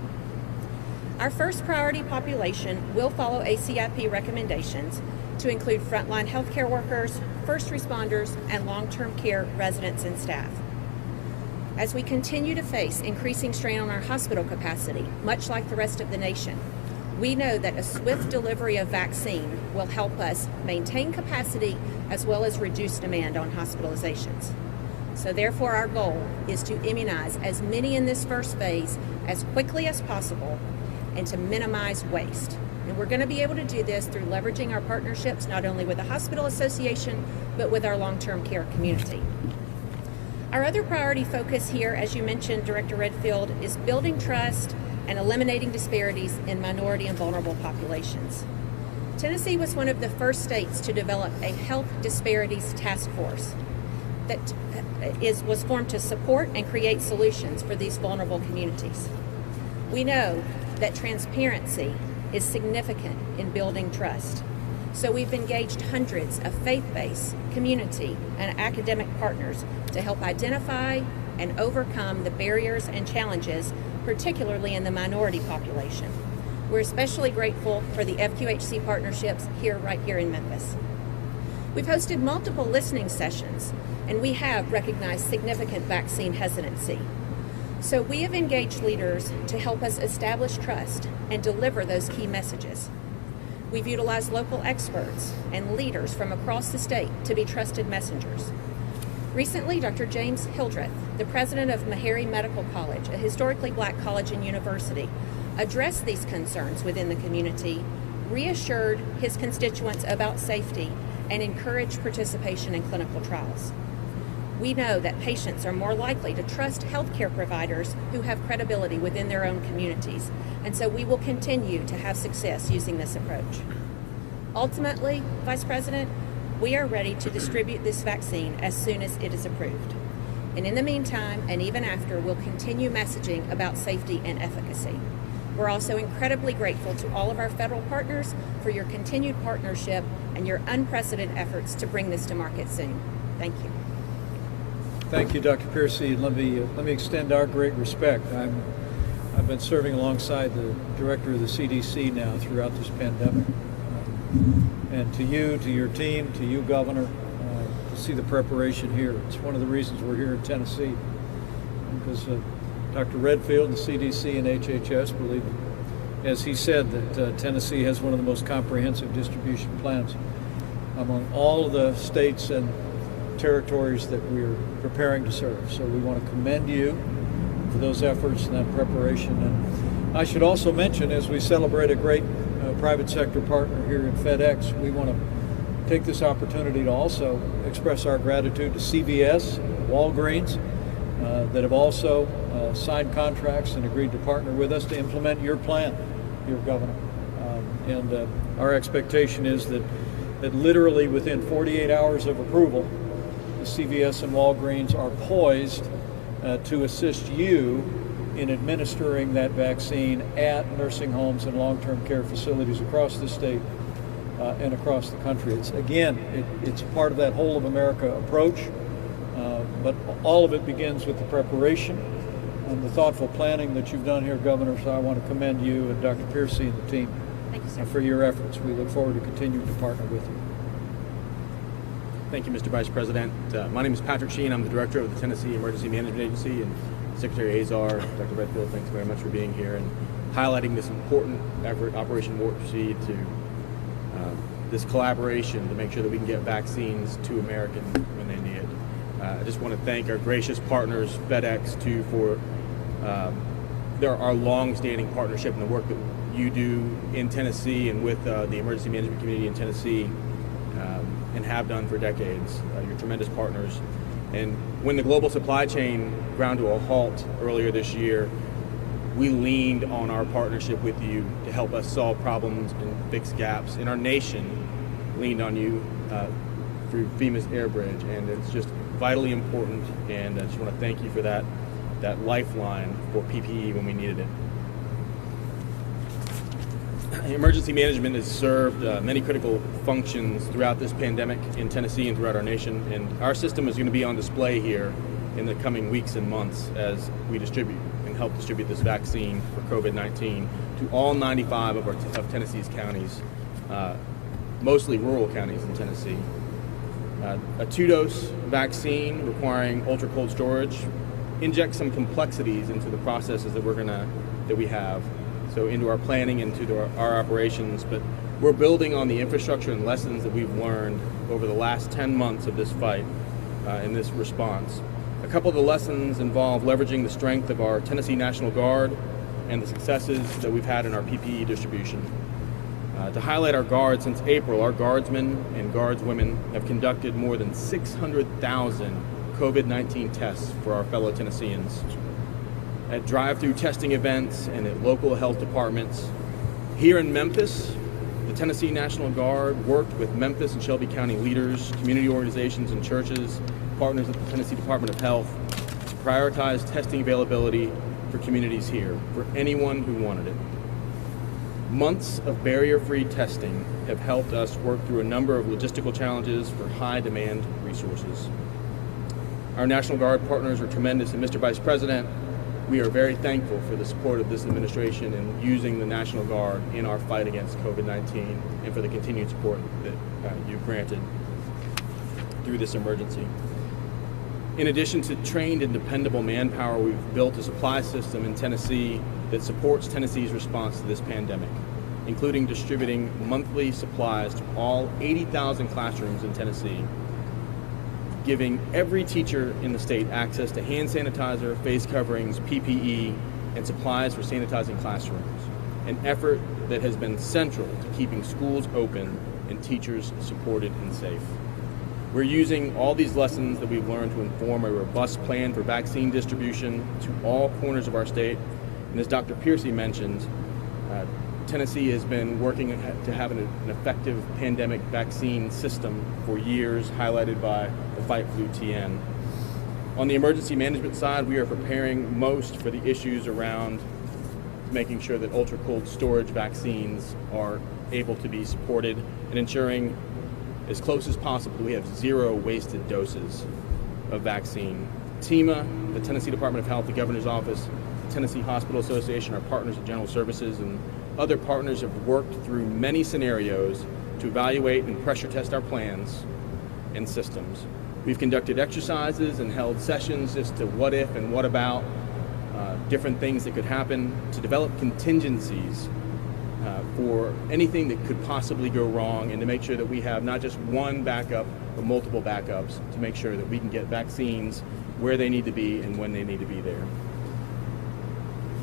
Our first priority population will follow ACIP recommendations to include frontline healthcare workers, first responders, and long-term care residents and staff. As we continue to face increasing strain on our hospital capacity, much like the rest of the nation, we know that a swift delivery of vaccine will help us maintain capacity as well as reduce demand on hospitalizations. So therefore, our goal is to immunize as many in this first phase as quickly as possible and to minimize waste. And we're going to be able to do this through leveraging our partnerships not only with the hospital association, but with our long-term care community. Our other priority focus here, as you mentioned, Director Redfield, is building trust and eliminating disparities in minority and vulnerable populations. Tennessee was one of the first states to develop a health disparities task force that was formed to support and create solutions for these vulnerable communities. We know that transparency is significant in building trust. So we've engaged hundreds of faith-based, community, and academic partners to help identify and overcome the barriers and challenges, particularly in the minority population. We're especially grateful for the FQHC partnerships right here in Memphis. We've hosted multiple listening sessions, and we have recognized significant vaccine hesitancy. So we have engaged leaders to help us establish trust and deliver those key messages. We've utilized local experts and leaders from across the state to be trusted messengers. Recently, Dr. James Hildreth, the president of Meharry Medical College, a historically black college and university, addressed these concerns within the community, reassured his constituents about safety, and encouraged participation in clinical trials. We know that patients are more likely to trust healthcare providers who have credibility within their own communities, and so we will continue to have success using this approach. Ultimately, Vice President, we are ready to distribute this vaccine as soon as it is approved. And in the meantime, and even after, we'll continue messaging about safety and efficacy. We're also incredibly grateful to all of our federal partners for your continued partnership and your unprecedented efforts to bring this to market soon. Thank you. Thank you, Dr. Piercy. Let me extend our great respect. I've been serving alongside the director of the CDC now throughout this pandemic. And to you, to your team, to you, Governor, to see the preparation here. It's one of the reasons we're here in Tennessee, because Dr. Redfield, the CDC, and HHS believe, as he said, that Tennessee has one of the most comprehensive distribution plans among all of the states and territories that we're preparing to serve. So we want to commend you for those efforts and that preparation. And I should also mention, as we celebrate a great private sector partner here in FedEx, we want to take this opportunity to also express our gratitude to CVS, Walgreens, that have also signed contracts and agreed to partner with us to implement your plan, your Governor. And our expectation is that literally within 48 hours of approval, the CVS and Walgreens are poised to assist you in administering that vaccine at nursing homes and long-term care facilities across the state and across the country. It's part of that whole of America approach, but all of it begins with the preparation and the thoughtful planning that you've done here, Governor. So I want to commend you and Dr. Piercy and the team for your efforts. We look forward to continuing to partner with you. Thank you, Mr. Vice President. My name is Patrick Sheen. I'm the Director of the Tennessee Emergency Management Agency, and Secretary Azar, Dr. Redfield, thanks very much for being here and highlighting this important effort, Operation Warp Speed, to this collaboration to make sure that we can get vaccines to Americans when they need it. I just want to thank our gracious partners, FedEx, too, for our long-standing partnership and the work that you do in Tennessee and with the emergency management community in Tennessee, and have done for decades. You're tremendous partners. And when the global supply chain ground to a halt earlier this year, we leaned on our partnership with you to help us solve problems and fix gaps. And our nation leaned on you through FEMA's air bridge, and it's just vitally important. And I just want to thank you for that lifeline for PPE when we needed it. Emergency management has served many critical functions throughout this pandemic in Tennessee and throughout our nation, and our system is going to be on display here in the coming weeks and months as we distribute and help distribute this vaccine for COVID-19 to all 95 of Tennessee's counties, mostly rural counties in Tennessee. A 2-dose vaccine requiring ultra-cold storage injects some complexities into the processes that we have. So into our planning and to our operations, but we're building on the infrastructure and lessons that we've learned over the last 10 months of this fight in this response. A couple of the lessons involve leveraging the strength of our Tennessee National Guard and the successes that we've had in our PPE distribution. To highlight our guards, since April, our guardsmen and guardswomen have conducted more than 600,000 COVID-19 tests for our fellow Tennesseans at drive-through testing events and at local health departments. Here in Memphis, the Tennessee National Guard worked with Memphis and Shelby County leaders, community organizations, and churches, partners at the Tennessee Department of Health, to prioritize testing availability for communities here, for anyone who wanted it. Months of barrier-free testing have helped us work through a number of logistical challenges for high-demand resources. Our National Guard partners are tremendous, and Mr. Vice President, we are very thankful for the support of this administration in using the National Guard in our fight against COVID-19 and for the continued support that you've granted through this emergency. In addition to trained and dependable manpower, we've built a supply system in Tennessee that supports Tennessee's response to this pandemic, including distributing monthly supplies to all 80,000 classrooms in Tennessee, giving every teacher in the state access to hand sanitizer, face coverings, PPE, and supplies for sanitizing classrooms, an effort that has been central to keeping schools open and teachers supported and safe. We're using all these lessons that we've learned to inform a robust plan for vaccine distribution to all corners of our state. And as Dr. Piercy mentioned, Tennessee has been working to have an effective pandemic vaccine system for years, highlighted by the Fight Flu TN. On the emergency management side, we are preparing most for the issues around making sure that ultra-cold storage vaccines are able to be supported and ensuring as close as possible we have zero wasted doses of vaccine. TEMA, the Tennessee Department of Health, the Governor's Office, the Tennessee Hospital Association, our partners at General Services, and other partners have worked through many scenarios to evaluate and pressure test our plans and systems. We've conducted exercises and held sessions as to what if and what about different things that could happen, to develop contingencies for anything that could possibly go wrong, and to make sure that we have not just one backup, but multiple backups to make sure that we can get vaccines where they need to be and when they need to be there.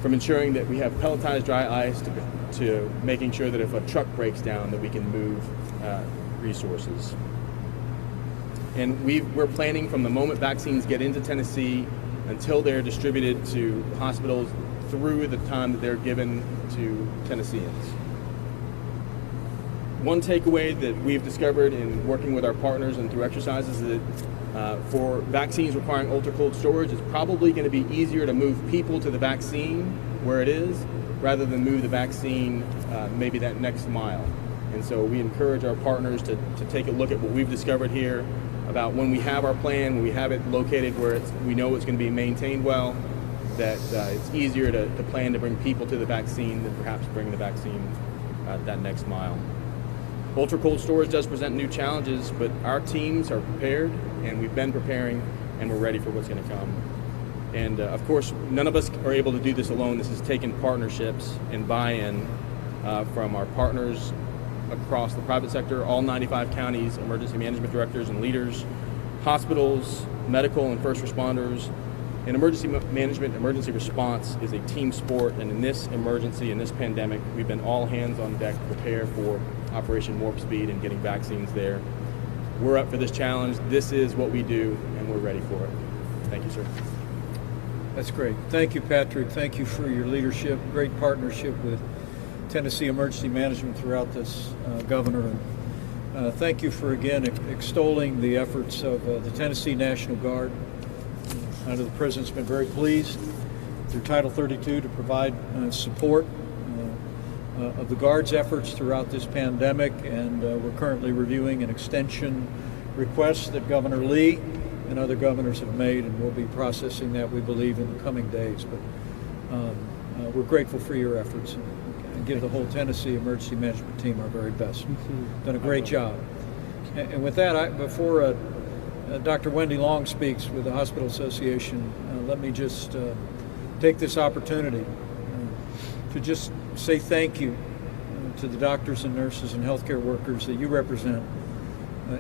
From ensuring that we have pelletized dry ice to making sure that if a truck breaks down that we can move resources. And we're planning from the moment vaccines get into Tennessee until they're distributed to hospitals through the time that they're given to Tennesseans. One takeaway that we've discovered in working with our partners and through exercises is that for vaccines requiring ultra-cold storage, it's probably going to be easier to move people to the vaccine where it is rather than move the vaccine maybe that next mile. And so we encourage our partners to take a look at what we've discovered here about when we have our plan, when we have it located where we know it's going to be maintained well, that it's easier to plan to bring people to the vaccine than perhaps bring the vaccine that next mile. Ultra cold storage does present new challenges, but our teams are prepared, and we've been preparing, and we're ready for what's going to come. And of course, none of us are able to do this alone. This has taken partnerships and buy-in from our partners across the private sector, all 95 counties, emergency management directors and leaders, hospitals, medical and first responders. And emergency management, emergency response is a team sport, and in this emergency, in this pandemic, we've been all hands on deck to prepare for Operation Warp Speed and getting vaccines there. We're up for this challenge. This is what we do, and we're ready for it. Thank you, sir. That's great. Thank you, Patrick. Thank you for your leadership, great partnership with Tennessee Emergency Management throughout this, Governor. And thank you for, again, extolling the efforts of the Tennessee National Guard. I know the President's been very pleased through Title 32 to provide support of the Guard's efforts throughout this pandemic, and we're currently reviewing an extension request that Governor Lee and other governors have made, and we'll be processing that, we believe, in the coming days. But we're grateful for your efforts, and give the whole Tennessee Emergency Management team our very best. Done a great job. And with that, before Dr. Wendy Long speaks with the Hospital Association, let me just take this opportunity to just say thank you to the doctors and nurses and healthcare workers that you represent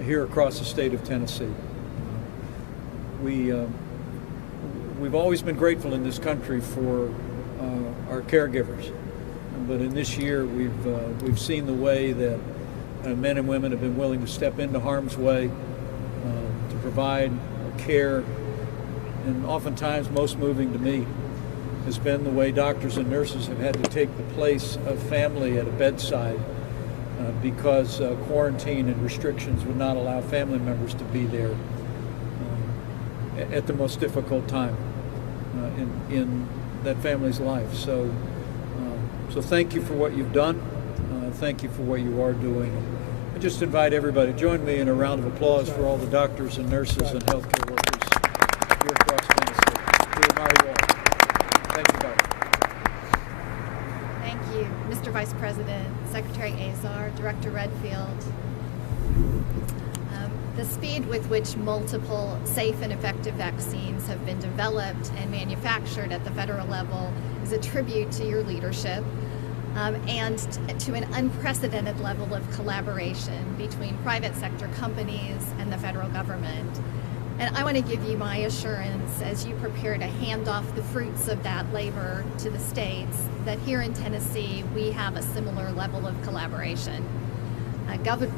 here across the state of Tennessee. We've always been grateful in this country for our caregivers, but in this year we've seen the way that men and women have been willing to step into harm's way to provide care, and oftentimes most moving to me has been the way doctors and nurses have had to take the place of family at a bedside because quarantine and restrictions would not allow family members to be there at the most difficult time in that family's life. So thank you for what you've done. Thank you for what you are doing. I just invite everybody to join me in a round of applause for all the doctors and nurses and healthcare workers here across Tennessee. We admire you all. Thank you, Doctor. Thank you, Mr. Vice President, Secretary Azar, Director Redfield. The speed with which multiple safe and effective vaccines have been developed and manufactured at the federal level is a tribute to your leadership and to an unprecedented level of collaboration between private sector companies and the federal government. And I want to give you my assurance as you prepare to hand off the fruits of that labor to the states that here in Tennessee we have a similar level of collaboration.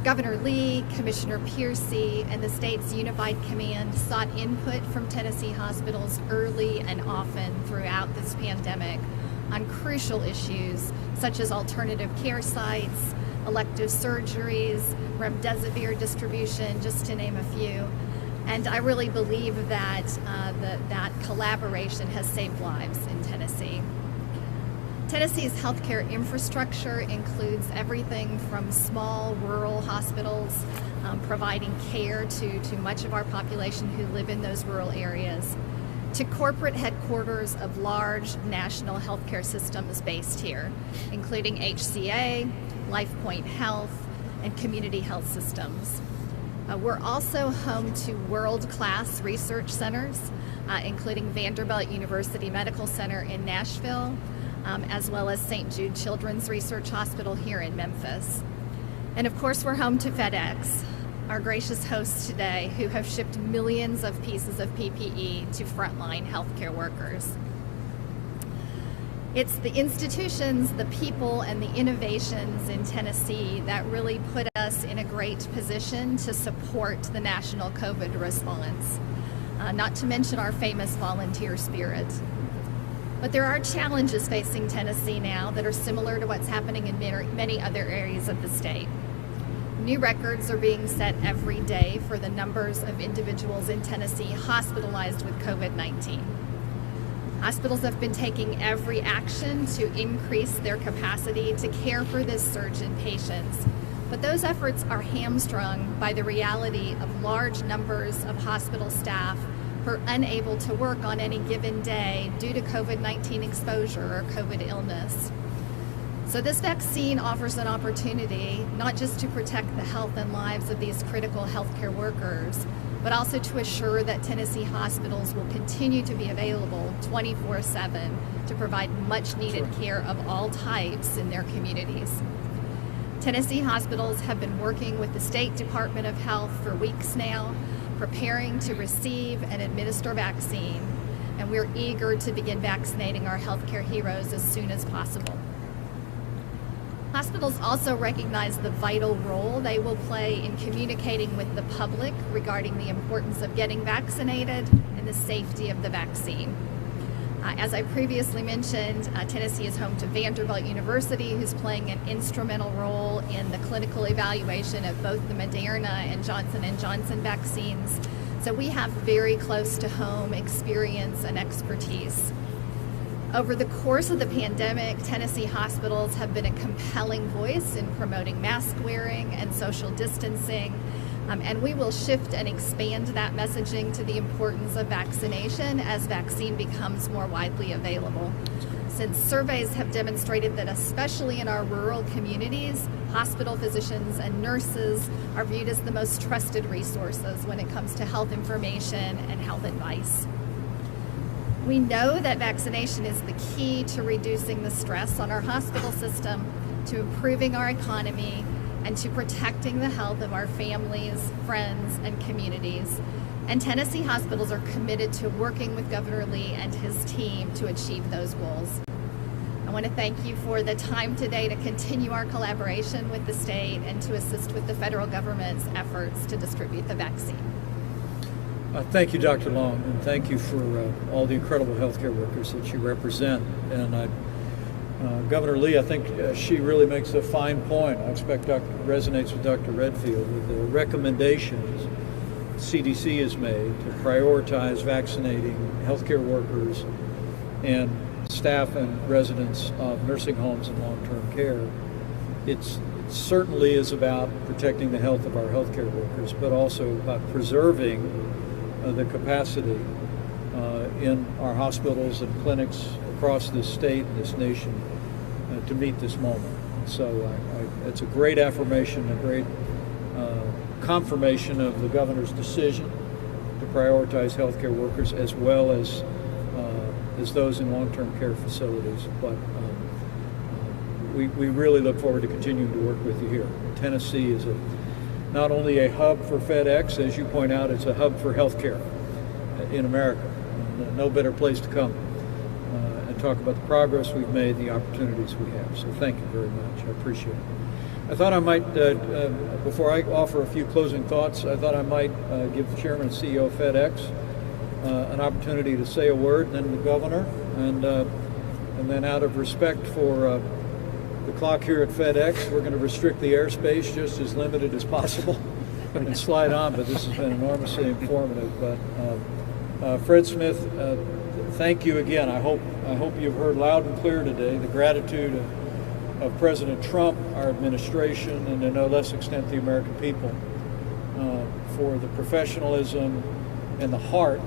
Governor Lee, Commissioner Piercy, and the state's Unified Command sought input from Tennessee hospitals early and often throughout this pandemic on crucial issues such as alternative care sites, elective surgeries, remdesivir distribution, just to name a few. And I really believe that that collaboration has saved lives in Tennessee. Tennessee's healthcare infrastructure includes everything from small rural hospitals providing care to much of our population who live in those rural areas, to corporate headquarters of large national healthcare systems based here, including HCA, LifePoint Health, and community health systems. We're also home to world-class research centers, including Vanderbilt University Medical Center in Nashville, as well as St. Jude Children's Research Hospital here in Memphis. And of course, we're home to FedEx, our gracious hosts today, who have shipped millions of pieces of PPE to frontline healthcare workers. It's the institutions, the people, and the innovations in Tennessee that really put us in a great position to support the national COVID response, not to mention our famous volunteer spirit. But there are challenges facing Tennessee now that are similar to what's happening in many other areas of the state. New records are being set every day for the numbers of individuals in Tennessee hospitalized with COVID-19. Hospitals have been taking every action to increase their capacity to care for this surge in patients, but those efforts are hamstrung by the reality of large numbers of hospital staff who are unable to work on any given day due to COVID-19 exposure or COVID illness. So this vaccine offers an opportunity not just to protect the health and lives of these critical healthcare workers, but also to assure that Tennessee hospitals will continue to be available 24/7 to provide much needed care of all types in their communities. Tennessee hospitals have been working with the State Department of Health for weeks now, preparing to receive and administer vaccine, and we're eager to begin vaccinating our healthcare heroes as soon as possible. Hospitals also recognize the vital role they will play in communicating with the public regarding the importance of getting vaccinated and the safety of the vaccine. As I previously mentioned, Tennessee is home to Vanderbilt University, who's playing an instrumental role in the clinical evaluation of both the Moderna and Johnson & Johnson vaccines. So we have very close to home experience and expertise. Over the course of the pandemic, Tennessee hospitals have been a compelling voice in promoting mask wearing and social distancing, and we will shift and expand that messaging to the importance of vaccination as vaccine becomes more widely available. Since surveys have demonstrated that especially in our rural communities, hospital physicians and nurses are viewed as the most trusted resources when it comes to health information and health advice. We know that vaccination is the key to reducing the stress on our hospital system, to improving our economy, and to protecting the health of our families, friends, and communities. And Tennessee hospitals are committed to working with Governor Lee and his team to achieve those goals. I want to thank you for the time today to continue our collaboration with the state and to assist with the federal government's efforts to distribute the vaccine. Thank you, Dr. Long, and thank you for all the incredible healthcare workers that you represent. And Governor Lee, I think she really makes a fine point. I expect resonates with Dr. Redfield with the recommendations CDC has made to prioritize vaccinating healthcare workers and staff and residents of nursing homes and long-term care. It certainly is about protecting the health of our healthcare workers, but also about preserving the capacity in our hospitals and clinics across this state and this nation to meet this moment. So it's a great affirmation, a great confirmation of the governor's decision to prioritize healthcare workers as well as those in long-term care facilities. But we really look forward to continuing to work with you here. Tennessee is not only a hub for FedEx, as you point out, it's a hub for healthcare in America. No better place to come and talk about the progress we've made, the opportunities we have. So thank you very much. I appreciate it. I thought I might, before I offer a few closing thoughts, I thought I might give the Chairman and CEO of FedEx an opportunity to say a word, then the Governor, and then out of respect for the clock here at FedEx, we're going to restrict the airspace just as limited as possible and slide on, but this has been enormously informative. But Fred Smith, thank you again. I hope you've heard loud and clear today the gratitude of President Trump, our administration, and to no less extent the American people for the professionalism and the heart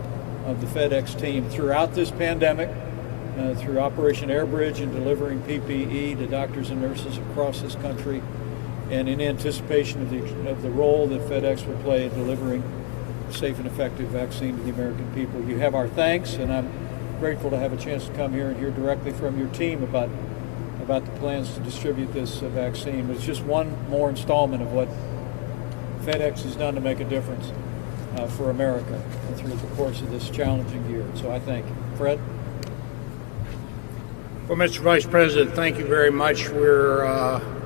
of the FedEx team throughout this pandemic, through Operation Airbridge and delivering PPE to doctors and nurses across this country, and in anticipation of the role that FedEx will play in delivering a safe and effective vaccine to the American people. You have our thanks, and I'm grateful to have a chance to come here and hear directly from your team about the plans to distribute this vaccine. It's just one more installment of what FedEx has done to make a difference for America through the course of this challenging year. So I thank you. Fred? Well, Mr. Vice President, thank you very much. We're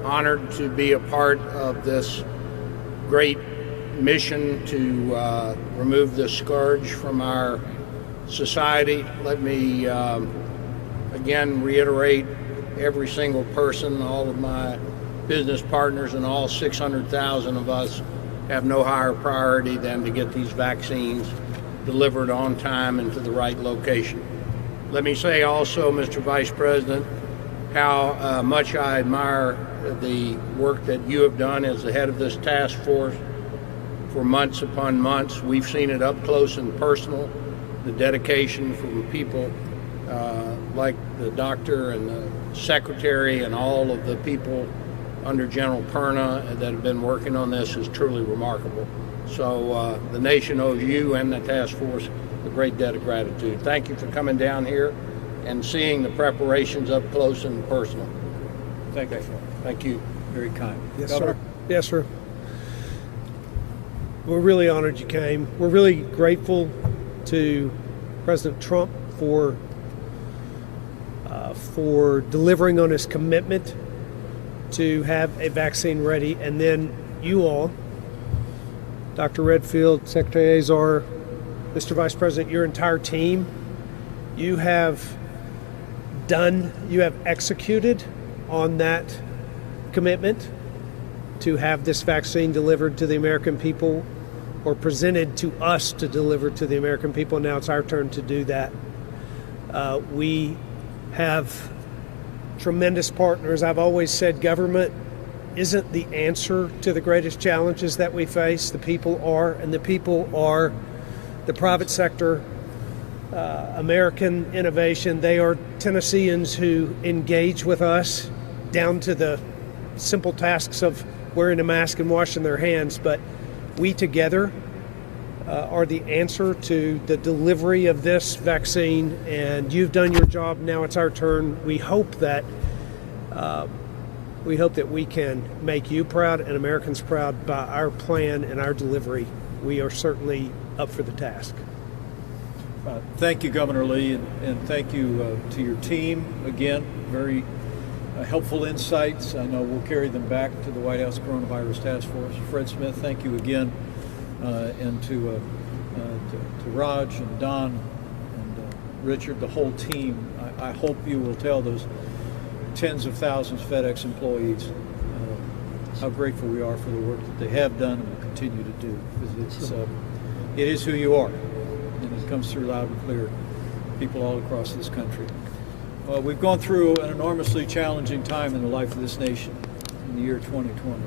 honored to be a part of this great mission to remove this scourge from our society. Let me again reiterate, every single person, all of my business partners, and all 600,000 of us have no higher priority than to get these vaccines delivered on time and to the right location. Let me say also, Mr. Vice President, how much I admire the work that you have done as the head of this task force for months upon months. We've seen it up close and personal, the dedication from people like the doctor and the secretary and all of the people under General Perna that have been working on this is truly remarkable. So the nation owes you and the task force a great debt of gratitude. Thank you for coming down here and seeing the preparations up close and personal. Thank you. Thank you. Very kind. Yes, Governor? sir. Yes, sir. We're really honored you came. We're really grateful to President Trump for delivering on his commitment to have a vaccine ready, and then you all, Dr. Redfield, Secretary Azar, Mr. Vice President, your entire team, you have executed on that commitment to have this vaccine delivered to the American people, or presented to us to deliver to the American people. Now it's our turn to do that. We have tremendous partners. I've always said government isn't the answer to the greatest challenges that we face. The people are, and the people are the private sector, American innovation. They are Tennesseans who engage with us down to the simple tasks of wearing a mask and washing their hands. But we together are the answer to the delivery of this vaccine, and you've done your job. Now it's our turn. We hope that we can make you proud and Americans proud by our plan and our delivery. We are certainly up for the task. Thank you, Governor Lee, and thank you to your team. Again, very helpful insights. I know we'll carry them back to the White House Coronavirus Task Force. Fred Smith, thank you again, and to Raj and Don and Richard, the whole team. I hope you will tell those tens of thousands of FedEx employees how grateful we are for the work that they have done and will continue to do, because it is who you are, and it comes through loud and clear, people all across this country. We've gone through an enormously challenging time in the life of this nation in the year 2020.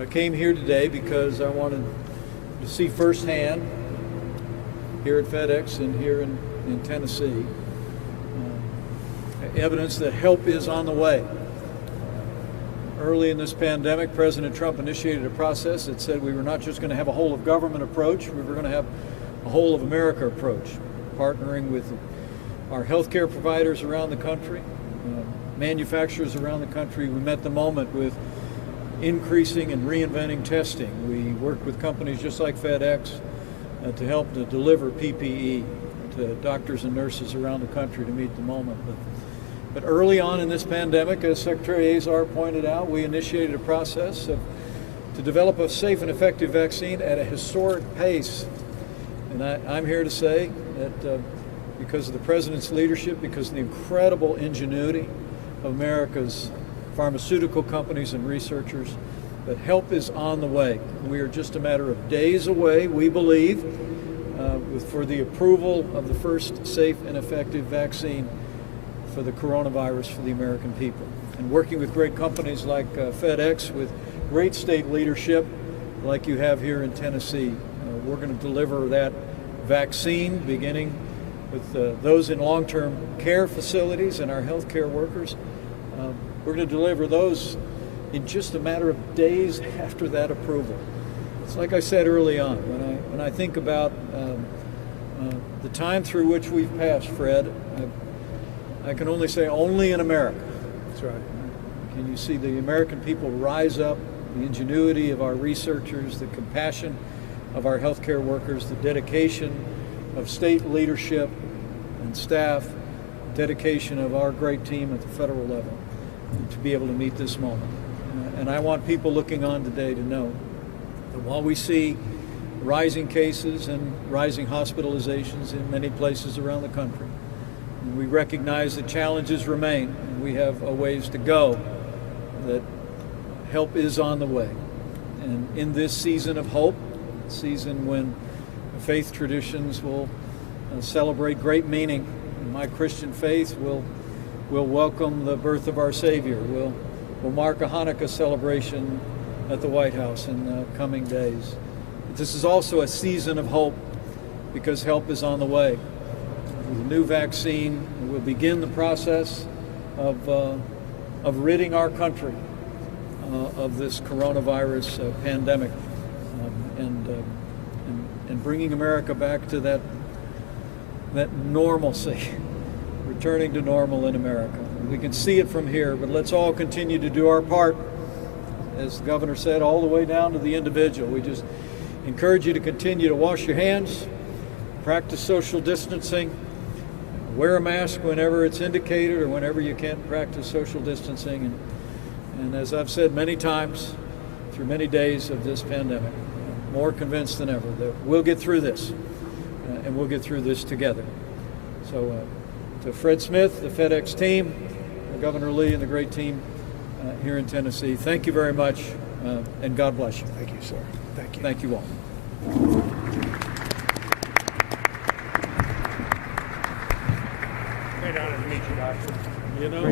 I came here today because I wanted to see firsthand here at FedEx and here in Tennessee evidence that help is on the way. Early in this pandemic, President Trump initiated a process that said we were not just going to have a whole of government approach, we were going to have a whole of America approach, partnering with our healthcare providers around the country, manufacturers around the country. We met the moment with increasing and reinventing testing. We worked with companies just like FedEx to help to deliver PPE to doctors and nurses around the country to meet the moment. But early on in this pandemic, as Secretary Azar pointed out, we initiated a process to develop a safe and effective vaccine at a historic pace. And I'm here to say that because of the President's leadership, because of the incredible ingenuity of America's pharmaceutical companies and researchers, that help is on the way. We are just a matter of days away, we believe, for the approval of the first safe and effective vaccine for the coronavirus for the American people. And working with great companies like FedEx, with great state leadership like you have here in Tennessee, we're going to deliver that vaccine beginning with those in long-term care facilities and our healthcare workers. We're going to deliver those in just a matter of days after that approval. It's like I said early on, when I think about the time through which we've passed, Fred, I can only say only in America. That's right. Can you see the American people rise up, the ingenuity of our researchers, the compassion of our healthcare workers, the dedication of state leadership and staff, dedication of our great team at the federal level to be able to meet this moment. And I want people looking on today to know that while we see rising cases and rising hospitalizations in many places around the country, and we recognize that challenges remain and we have a ways to go, that help is on the way. And in this season of hope, season when faith traditions will celebrate great meaning, and my Christian faith will welcome the birth of our Savior. We'll mark a Hanukkah celebration at the White House in the coming days. But this is also a season of hope because help is on the way. With a new vaccine, we'll begin the process of ridding our country of this coronavirus pandemic and bringing America back to that normalcy, returning to normal in America. We can see it from here, but let's all continue to do our part, as the governor said, all the way down to the individual. We just encourage you to continue to wash your hands, practice social distancing, wear a mask whenever it's indicated or whenever you can't practice social distancing. And as I've said many times through many days of this pandemic, more convinced than ever that we'll get through this, and we'll get through this together. So to Fred Smith, the FedEx team, Governor Lee, and the great team here in Tennessee, thank you very much, and God bless you. Thank you, sir. Thank you. Thank you all. Great honor to meet you, Doctor. You know,